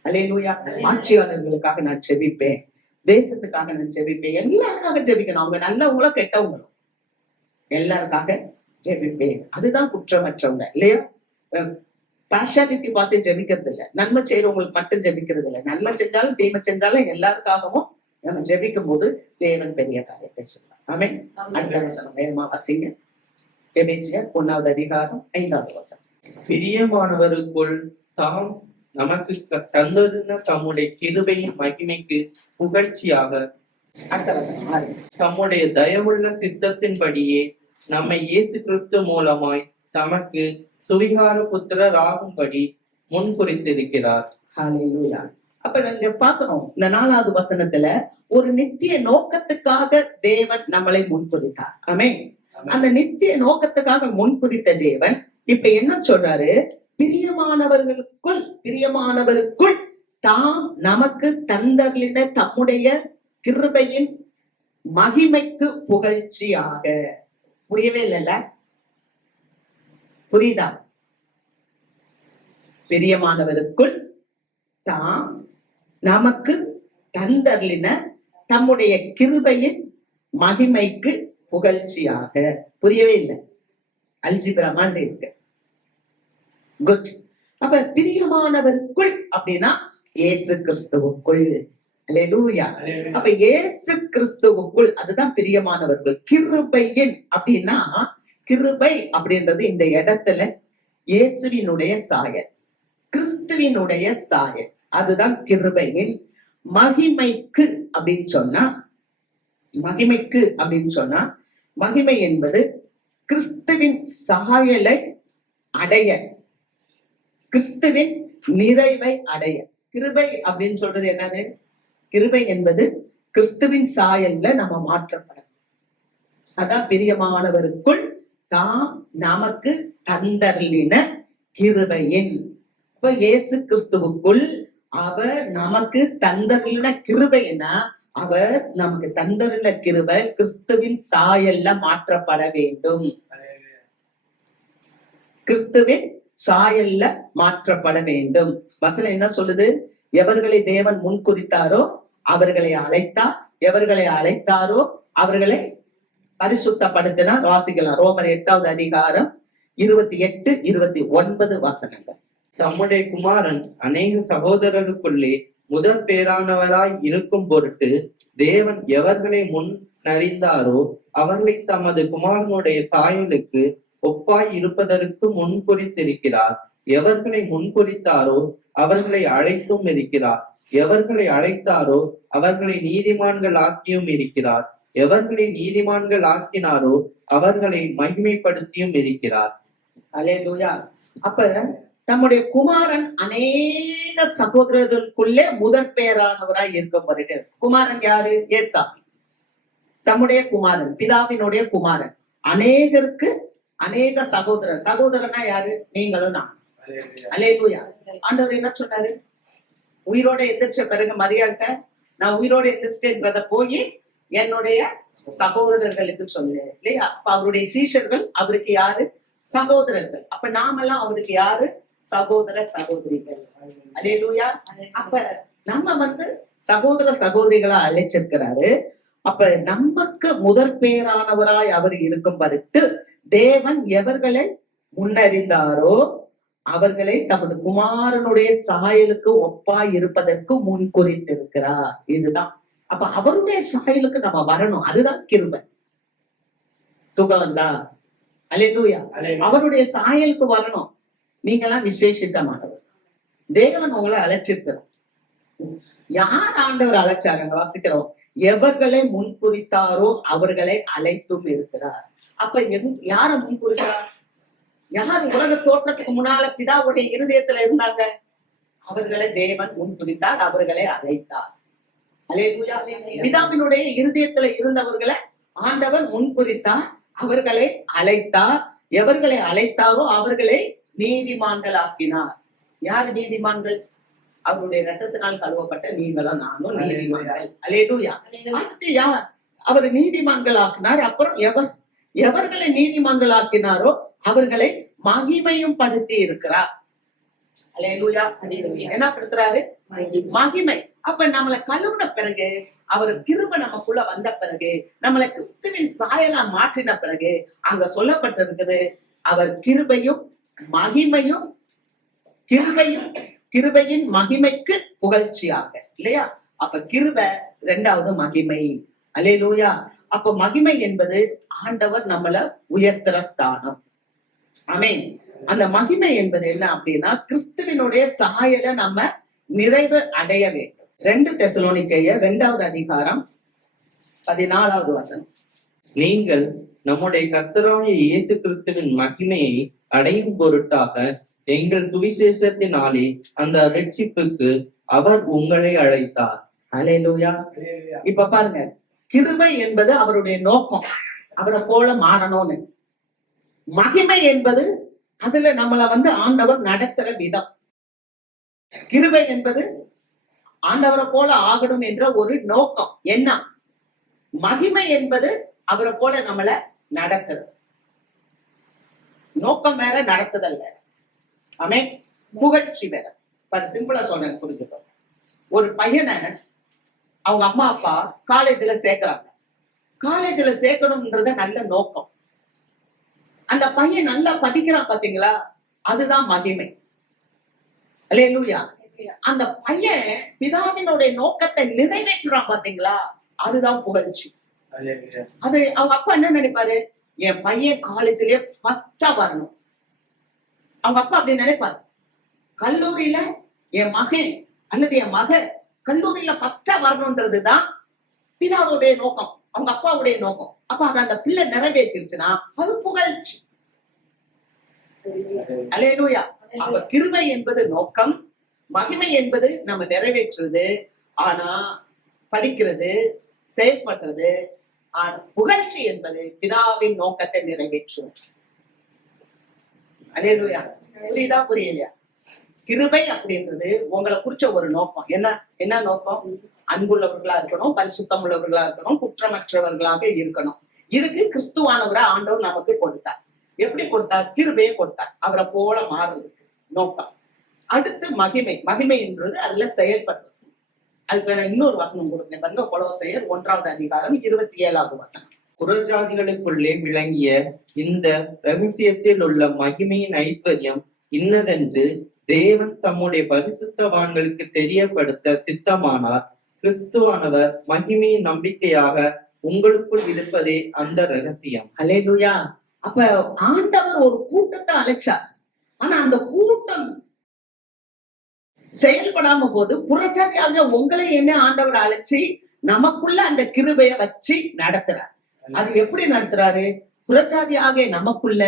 அல்லேலூயா. ஆட்சியாளர்களுக்காக நான் ஜெபிப்பேன், தேசத்துக்காக நான் ஜெபிப்பேன், எல்லாருக்காக ஜெபிக்கணும். அவங்க நல்லவங்களோ கெட்டவங்களோ எல்லாருக்காக ஜெபிப்பேன். அதுதான் குற்றமற்றவங்க இல்லையா? பார்ஷாலிட்டி பார்த்து ஜெபிக்கிறது இல்லை, நன்மை செய்யறவங்களுக்கு மட்டும் ஜெபிக்கிறது இல்லை. நன்மை செஞ்சாலும் தீமை செஞ்சாலும் எல்லாருக்காகவும் நம்ம ஜெபிக்கும் போது தேவன் பெரிய காரியத்தை செய்வார். ஆமென். அடுத்த வசனம் வேகமா வாசிங்க. எபேசியர் 1வது அதிகாரம் 5வது வசனம். பிரியமானவருக்குள் தாம் நமக்கு தந்திருந்த தம்முடைய கிருபையின் மகிமைக்கு புகழ்ச்சியாக அடுத்த வசனம் 6. தம்முடைய தயவுள்ள சித்தத்தின்படியே நம்மை இயேசு கிறிஸ்து மூலமாய் தமக்கு சுவிகார புத்திரர் ஆகும்படி முன்குறித்திருக்கிறார். ஹல்லேலூயா. அப்ப நாங்க பார்க்கிறோம், இந்த 4வது வசனத்துல ஒரு நித்திய நோக்கத்துக்காக தேவன் நம்மளை முன்குறித்தார். ஆமென். அந்த நித்திய நோக்கத்துக்காக முன்குறித்த தேவன் இப்ப என்ன சொல்றாரு? பிரியமானவருக்குள் தாம் நமக்கு தந்தருளின தம்முடைய கிருபையின் மகிமைக்கு புகழ்ச்சியாக. புரியவே இல்லைல்ல? புரியுதா? பிரியமானவருக்குள் தாம் நமக்கு தந்தருளின தம்முடைய கிருபையின் மகிமைக்கு புகழ்ச்சியாக. புரியவே இல்லை? அல்ஜிப்ரா மாதிரி இருக்கு. குட். அப்ப பிரியமானவருக்குள் அப்படின்னா இயேசு கிறிஸ்துவுக்குள். அல்லேலூயா. அப்ப இயேசு கிறிஸ்துவுக்குள், அதுதான் பிரியமானவர்கள். கிருபையின் அப்படின்னா, கிருபை அப்படின்றது இந்த இடத்துல இயேசுவினுடைய சாயல், கிறிஸ்துவினுடைய சாயல், அதுதான் கிருபையின். மகிமைக்கு அப்படின்னு சொன்னா, மகிமை என்பது கிறிஸ்துவின் சாயலை அடைய, கிறிஸ்துவின் நிறைவை அடைய. கிருபை அப்படின்னு சொல்றது என்னது? கிருபை என்பது கிறிஸ்துவின் சாயல்ல நம்ம மாற்றப்படும். அதான் பிரியமானவருக்குள் தாம் நமக்கு தந்தருளின கிருபையின். இப்ப இயேசு கிறிஸ்துவுக்குள் அவர் நமக்கு தந்தருளின கிருபைன்னா, அவர் நமக்கு தந்தருளின கிருபை கிறிஸ்துவின் சாயல்ல மாற்றப்பட வேண்டும். கிறிஸ்துவின் சாயல்ல மாற்றப்பட வேண்டும். வசனம் என்ன சொல்லுது? எவர்களை தேவன் முன்குறித்தாரோ அவர்களை அழைத்தார், எவர்களை அழைத்தாரோ அவர்களை பரிசுத்தப்படுத்தினார். வாசிக்கலாம். ரோமர் 8வது அதிகாரம் 28, 29 வசனங்கள். தம்முடைய குமாரன் அநேக சகோதரருக்குள்ளே முதற் பேரானவராய் இருக்கும் பொருட்டு தேவன் எவர்களை முன்னறிந்தாரோ அவர்களை தமது குமாரனுடைய சாயலுக்கு ஒப்பாய் இருப்பதற்கு முன்குறித்திருக்கிறார். எவர்களை முன்குறித்தாரோ அவர்களை அழைத்தும் இருக்கிறார். எவர்களை அழைத்தாரோ அவர்களை நீதிமான்கள் ஆக்கியும் இருக்கிறார். எவர்களை நீதிமான்கள் ஆக்கினாரோ அவர்களை மகிமைப்படுத்தியும் இருக்கிறார். அல்லேலூயா. அப்ப தம்முடைய குமாரன் அநேக சகோதரர்களுக்குள்ளே முதற் பெயரானவராய் இருக்கும் பிறகு, குமாரன் யாரு? ஏசாமி. தம்முடைய குமாரன், பிதாவினுடைய குமாரன், அநேகருக்கு அநேக சகோதரர். சகோதரனா யாரு? நீங்களும் நான். அல்லேலூயா. ஆண்டவர் என்ன சொன்னாரு? உயிரோட எந்திரிச்ச பிறகு மரியாள்கிட்ட, நான் உயிரோட எந்திரிச்சிட்டேன்றத போய் என்னுடைய சகோதரர்களுக்கு சொல்லு இல்லையா? அப்ப அவருடைய சீஷர்கள் அவருக்கு யாரு? சகோதரர்கள். அப்ப நாமெல்லாம் அவருக்கு யாரு? சகோதர சகோதரிகள். அல்லேலூயா. அப்ப நம்ம சகோதர சகோதரிகளா அழைச்சிருக்கிறாரு. அப்ப நமக்கு முதற் பேரானவராய் அவர் இருக்கும் பருட்டு தேவன் எவர்களை முன்னறிந்தாரோ அவர்களை தமது குமாரனுடைய சாயலுக்கு ஒப்பாய் இருப்பதற்கு முன் குறித்திருக்கிறார். இதுதான். அப்ப அவருடைய சாயலுக்கு நம்ம வரணும். அதுதான் கிருபை. துகவந்தா? அல்லேலூயா. அவருடைய சாயலுக்கு வரணும். நீங்கெல்லாம் விசேஷித்தமானவர். தேவன் உங்களை அழைச்சிருக்கிறார். யார் ஆண்டவர் அழைச்சாருங்க? வாசிக்கிறோம். எவர்களை முன்குறித்தாரோ அவர்களை அழைத்தும் இருக்கிறார். அப்ப யார முன்குறித்தார்? யார் உலக தோற்றத்துக்கு முன்னால பிதாவுடைய இருதயத்துல இருந்தாங்க? அவர்களை தேவன் முன்குறித்தார், அவர்களை அழைத்தார். அல்லேலூயா. பிதாவினுடைய இருதயத்துல இருந்தவர்களை ஆண்டவர் முன்குறித்தார், அவர்களை அழைத்தார். எவர்களை அழைத்தாரோ அவர்களை நீதிமான்கள் ஆக்கினார். யார் நீதிமான்கள்? அவருடைய ரத்தத்தினால் கழுவப்பட்ட நீங்களும் நானும் நீதிமான்கள். அல்லேலூயா. அடுத்து யார் அவர் நீதிமான்கள் ஆக்கினார்? அப்புறம் எவர்களை நீதிமான்கள் ஆக்கினாரோ அவர்களை மகிமையும் படுத்தி இருக்கிறார். அல்லேலூயா. என்ன படுத்துறாரு? மகிமை. அப்ப நம்மளை கழுவுன பிறகு, அவர் கிருபை நமக்குள்ள வந்த பிறகு, நம்மளை கிறிஸ்துவின் சாயலா மாற்றின பிறகு அங்க சொல்லப்பட்டிருக்குது, அவர் கிருபையும் மகிமையும், கிருபையின் மகிமைக்கு புகழ்ச்சியாக இல்லையா? அப்ப கிருபை, இரண்டாவது மகிமை. அல்லேலூயா. அப்ப மகிமை என்பது ஆண்டவர் நம்மள உயர்த்துற ஸ்தானம். ஆமென். அந்த மகிமை என்பது என்ன அப்படின்னா, கிறிஸ்துவினுடைய சாயலை நம்ம நிறைவு அடைய வேண்டும். 2 தெசலோனிக்கேயர் 2வது அதிகாரம் 14வது வசனம். நீங்கள் நம்முடைய கர்த்தராகிய இயேசு கிறிஸ்துவின் மகிமையை அடையும் பொருட்டாக எங்கள் சுவிசேஷத்தினாலே அந்த ரட்சிப்புக்கு அவர் உங்களை அழைத்தார். அல்லேலூயா. இப்ப பாருங்க, கிருபை என்பது அவருடைய நோக்கம், அவரை போல மாறணும்னு. மகிமை என்பது அதுல நம்மள ஆண்டவர் நடத்துற விதம். கிருபை என்பது ஆண்டவரை போல ஆகணும் என்ற ஒரு நோக்கம், என்ன. மகிமை என்பது அவரை போல நம்மள நடத்துறது. நோக்கம் வேற, நடத்துதல் வேற. ஆமே. புகழ்ச்சி வேற. சிம்பிளா சொன்னேன், புரிஞ்சுக்கோ. ஒரு பையனை அவங்க அம்மா அப்பா காலேஜ்ல சேர்க்கிறாங்க. காலேஜ்ல சேர்க்கணும்ன்றது நல்ல நோக்கம். அந்த பையன் நல்லா படிக்கிறான் பாத்தீங்களா, அதுதான் மகிமை. அல்லேலூயா. அந்த பையன் பிதாவினுடைய நோக்கத்தை நிறைவேற்றுறான் பாத்தீங்களா, அதுதான் புகழ்ச்சி. அது அவங்க அப்பா என்ன நினைப்பாரு? என் பையன் காலேஜ்லயே ஃபர்ஸ்டா வரணும். அவங்க அப்பா அப்படி நினைப்பாரு. கல்லூரியில என் மகன் அல்லது என் மக கல்லூரியில ஃபர்ஸ்டா வரணும்ன்றதுதான் பிதாவுடைய நோக்கம், அவங்க அப்பாவுடைய நோக்கம். அப்ப அதை அந்த பிள்ளை நிறைவேற்றிருச்சுன்னா அது புகழ்ச்சி. அல்லேலூயா. அப்ப கிருபை என்பது நோக்கம், மகிமை என்பது நம்ம நிறைவேற்றுறது, ஆனா படிக்கிறது, செயல்படுறது. ஆனா புகழ்ச்சி என்பது பிதாவின் நோக்கத்தை நிறைவேற்றும். அல்லேலூயா. புரியுதா புரியலையா? கிருபை அப்படின்றது உங்களை குறிச்ச ஒரு நோக்கம். என்ன நோக்கம்? அன்புள்ளவர்களா இருக்கணும், பரிசுத்தம் உள்ளவர்களா இருக்கணும், குற்றமற்றவர்களாக இருக்கணும். இதுக்கு கிறிஸ்துவானவரை ஆண்டவர் நமக்கு கொடுத்தார். எப்படி கொடுத்தார்? கிருபையை கொடுத்தார், அவரை போல மாறுறதுக்கு நோக்கம். அடுத்து மகிமை. மகிமை என்றது அதுல செயல்படுறது. அதுக்கு நான் இன்னொரு வசனம் கொடுக்கிறேன் பாருங்க. கொலோசையர் 1வது அதிகாரம் 27வது வசனம். புறஜாதிகளுக்குள்ளே விளங்கிய இந்த ரகசியத்தில் உள்ள மகிமையின் ஐஸ்வர்யம் இன்னதென்று தேவன் தம்முடைய பரிசுத்தவான்களுக்கு தெரியப்படுத்த சித்தமானார். கிறிஸ்துவானவர் மகிமையின் நம்பிக்கையாக உங்களுக்குள் இருப்பதே அந்த ரகசியம். அல்லேலூயா. அப்ப ஆண்டவர் ஒரு கூட்டத்தை அழைச்சார். ஆனா அந்த கூட்டம் செயல்படாம போது புறச்சாதியாக உங்களை என்ன ஆண்டவர் அழைச்சி நமக்குள்ள அந்த கிருபைய வச்சு நடத்துறார். அது எப்படி நடத்துறாரு? புறச்சாதியாக நமக்குள்ள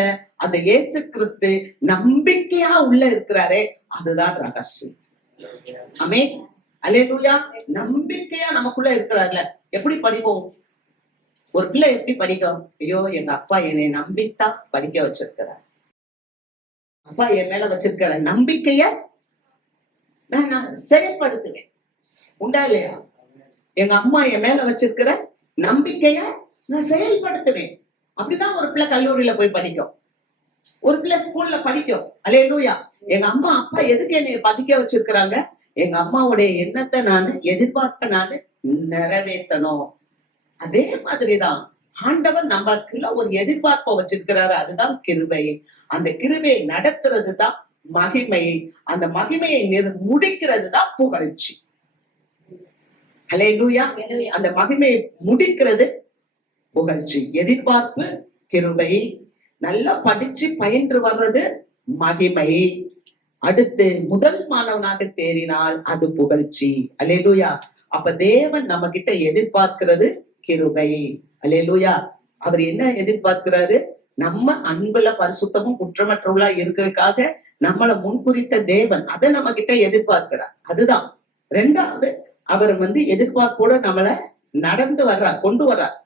அந்த இயேசு கிறிஸ்து நம்பிக்கையா உள்ள இருக்கிறாரே, அதுதான் ரகசியம். ஆமென். அல்லேலூயா. நம்பிக்கையா நமக்குள்ள இருக்கிறார்ல. எப்படி படிப்போம்? ஒரு பிள்ளை எப்படி படிக்கும்? ஐயோ, எங்க அப்பா என்னை நம்பித்தான் படிக்க வச்சிருக்கிறார். அப்பா என் மேல வச்சிருக்கிற நம்பிக்கைய நான் செயல்படுத்துவேன். உண்டா இல்லையா? எங்க அம்மா என் மேல வச்சிருக்கிற நம்பிக்கைய நான் செயல்படுத்துவேன். அப்படிதான் ஒரு பிள்ளை கல்லூரியில போய் படிக்கும். ஒரு பிள்ளை ஸ்கூல்ல படிக்கும். அல்லேலூயா. எங்க அம்மா அப்பா எதுக்கு என்னை படிக்க வச்சிருக்கிறாங்க? எங்க அம்மாவுடைய எண்ணத்தை நான் எதிர்பார்ப்ப நான் நிறைவேற்றணும். அதே மாதிரிதான் ஆண்டவர் நமக்குள்ள ஒரு எதிர்பார்ப்பை வச்சிருக்கிறாரு. அதுதான் கிருபை. அந்த கிருபையை நடத்துறது தான் மகிமை. அந்த மகிமையை முடிக்கிறது தான் புகழ்ச்சி. அல்லேலூயா. அந்த மகிமையை முடிக்கிறது புகழ்ச்சி. எதிர்பார்ப்பு கிருபை. நல்லா படிச்சு பயின்று வர்றது மகிமை. அடுத்து முதல் மாணவனாக தேறினால் அது புகழ்ச்சி. அல்லேலூயா. அப்ப தேவன் நம்ம கிட்ட எதிர்பார்க்கிறது கிருபை. அல்லேலூயா. அவர் என்ன எதிர்பார்க்கிறாரு? நம்ம அன்புல பரிசுத்தமும் குற்றமற்றவளா இருக்கிறதுக்காக நம்மளை முன்குறித்த தேவன் அதை நம்ம கிட்ட எதிர்பார்க்கிறார். அதுதான். ரெண்டாவது, அவர் எதிர்பார்ப்போட நம்மள நடந்து வர்றார், கொண்டு வர்றார்.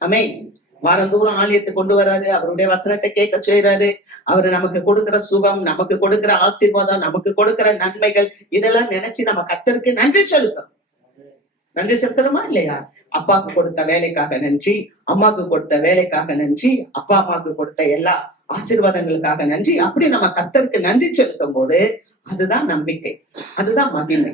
ஆமென். வாரந்தோறும் ஆலயத்துக்கு கொண்டு வர்றாரு. அவருடைய வசனத்தை கேட்க செய்யறாரு. அவரு நமக்கு கொடுக்கிற சுகம், நமக்கு கொடுக்கிற ஆசீர்வாதம், நமக்கு கொடுக்கிற நன்மைகள், இதெல்லாம் நினைச்சு நம்ம கர்த்தருக்கு நன்றி செலுத்தணும். நன்றி செலுத்தணுமா இல்லையா? அப்பாவுக்கு கொடுத்த வேலைக்காக நன்றி, அம்மாவுக்கு கொடுத்த வேலைக்காக நன்றி, அப்பா அம்மாவுக்கு கொடுத்த எல்லா ஆசீர்வாதங்களுக்காக நன்றி. அப்படி நம்ம கர்த்தருக்கு நன்றி செலுத்தும் போது அதுதான் நம்பிக்கை, அதுதான் மகிமை.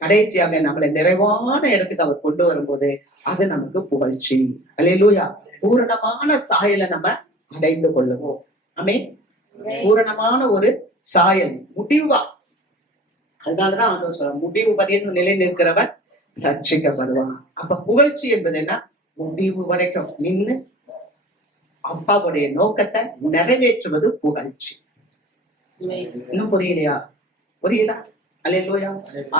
கடைசியாக நம்மளை நிறைவான இடத்துக்கு அவர் கொண்டு வரும்போது அது நமக்கு புகழ்ச்சி. அல்லேலூயா. பூரணமான சாயலை நம்ம அடைந்து கொள்ளுவோம். ஆமென். பூரணமான ஒரு சாயல், முடிவா. அதனாலதான் ஆண்டவர் சொல்ற, முடிவு பரியந்தம் நிலை நிற்கிறவன் ரட்சிக்கப்படுவான். அப்ப புகழ்ச்சி என்பது என்ன? முடிவு வரைக்கும் நின்று அப்பாவுடைய நோக்கத்தை நிறைவேற்றுவது புகழ்ச்சி. இன்னும் புரியலையா? புரியுதா? அல்லேலூயா.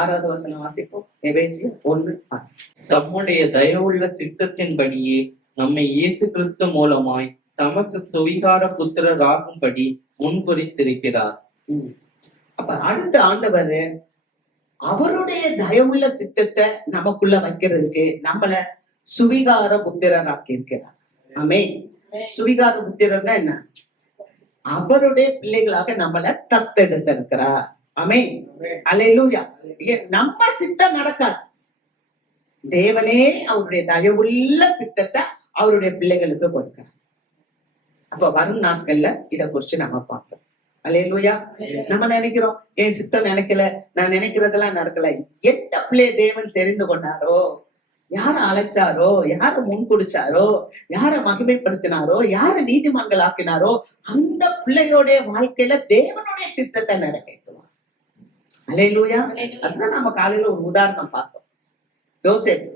6வது வசனம் வாசிப்போம். எபேசியர் 1:6. தம்முடைய தயவுள்ள சித்தத்தின்படியே நம்மை இயேசு கிறிஸ்து மூலமாய் தமக்கு சுவிகார புத்திரர் ஆகும்படி முன்குறித்திருக்கிறார். அப்ப அடுத்த ஆண்டவர் அவருடைய தயவுள்ள சித்தத்தை நமக்குள்ள வைக்கிறதுக்கு நம்மள சுவிகார புத்திரராக்கி இருக்கிறார். ஆமென். சுவிகார புத்திரர்னா என்ன? அவருடைய பிள்ளைகளாக நம்மள தத்தெடுத்திருக்கிறார். ஆமென். அல்லேலூயா. நம்ம சித்தம் நடக்காது. தேவனே அவருடைய தயவுள்ள சித்தத்தை அவருடைய பிள்ளைகளுக்கு கொடுக்கிறார். அப்ப வரும் நாட்கள்ல இத குறிச்சு நம்ம பார்ப்போம். அல்லேலூயா. நம்ம நினைக்கிறோம், என் சித்தம் நினைக்கல, நான் நினைக்கிறதெல்லாம் நடக்கல. எந்த பிள்ளைய தேவன் தெரிந்து கொண்டாரோ, யார அழைச்சாரோ, யார முன்குடிச்சாரோ, யார மகிமைப்படுத்தினாரோ, யார நீதிமன்கள் ஆக்கினாரோ, அந்த பிள்ளையோட வாழ்க்கையில தேவனுடைய திட்டத்தை நிறைவேற்றுவார். அல்லேலூயா. அதுதான் நம்ம காலையில ஒரு உதாரணம் பார்த்தோம். யோசேப்பு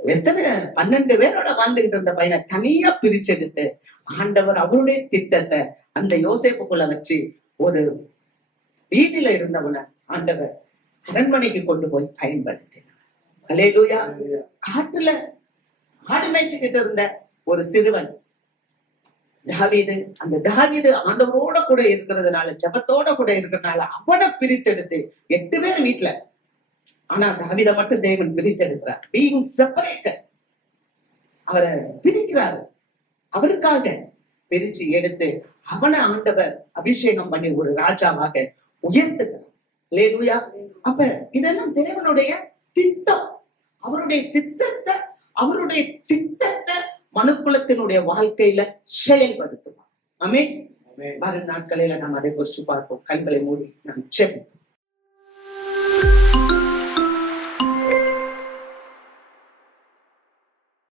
எத்தனை 12 பேரோட வாழ்ந்துகிட்டு இருந்த பையனை தனியா பிரிச்செடுத்து ஆண்டவர் அவருடைய திட்டத்தை அந்த யோசேப்புக்குள்ள வச்சு ஒரு வீதியில இருந்தவனை ஆண்டவர் அரண்மனைக்கு கொண்டு போய் பயன்படுத்தினார். அல்லேலூயா. காட்டுல ஆடு மேய்ச்சிக்கிட்டு இருந்த ஒரு சிறுவன் தாவீது, அந்த தாவீது ஆண்டவரோட கூட இருக்கிறதுனால, ஜபத்தோட கூட இருக்கிறதுனால அவனை பிரித்தெடுத்து 8 பேர் வீட்டுல, ஆனா தாவீதை மட்டும் தேவன் பிரித்தெடுக்கிறார். பீயிங் செப்பரேட்டட், அவரை பிரிக்கிறாரு. அவருக்காக பிரிச்சு எடுத்து அவனை ஆண்டவர் அபிஷேகம் பண்ணி ஒரு ராஜாவாக உயர்த்துகிறார். அல்லேலூயா. அப்ப இதெல்லாம் தேவனுடைய திட்டம். அவருடைய சித்தத்தை, அவருடைய திட்டத்தை மனுக்குலத்தினுடைய வாழ்க்கையில செயல்படுத்துவார். ஆமென். வரும் நாட்களில நாம் அதை குறிச்சு பார்ப்போம். கண்களை மூடி நாம் ஜெபிப்போம்.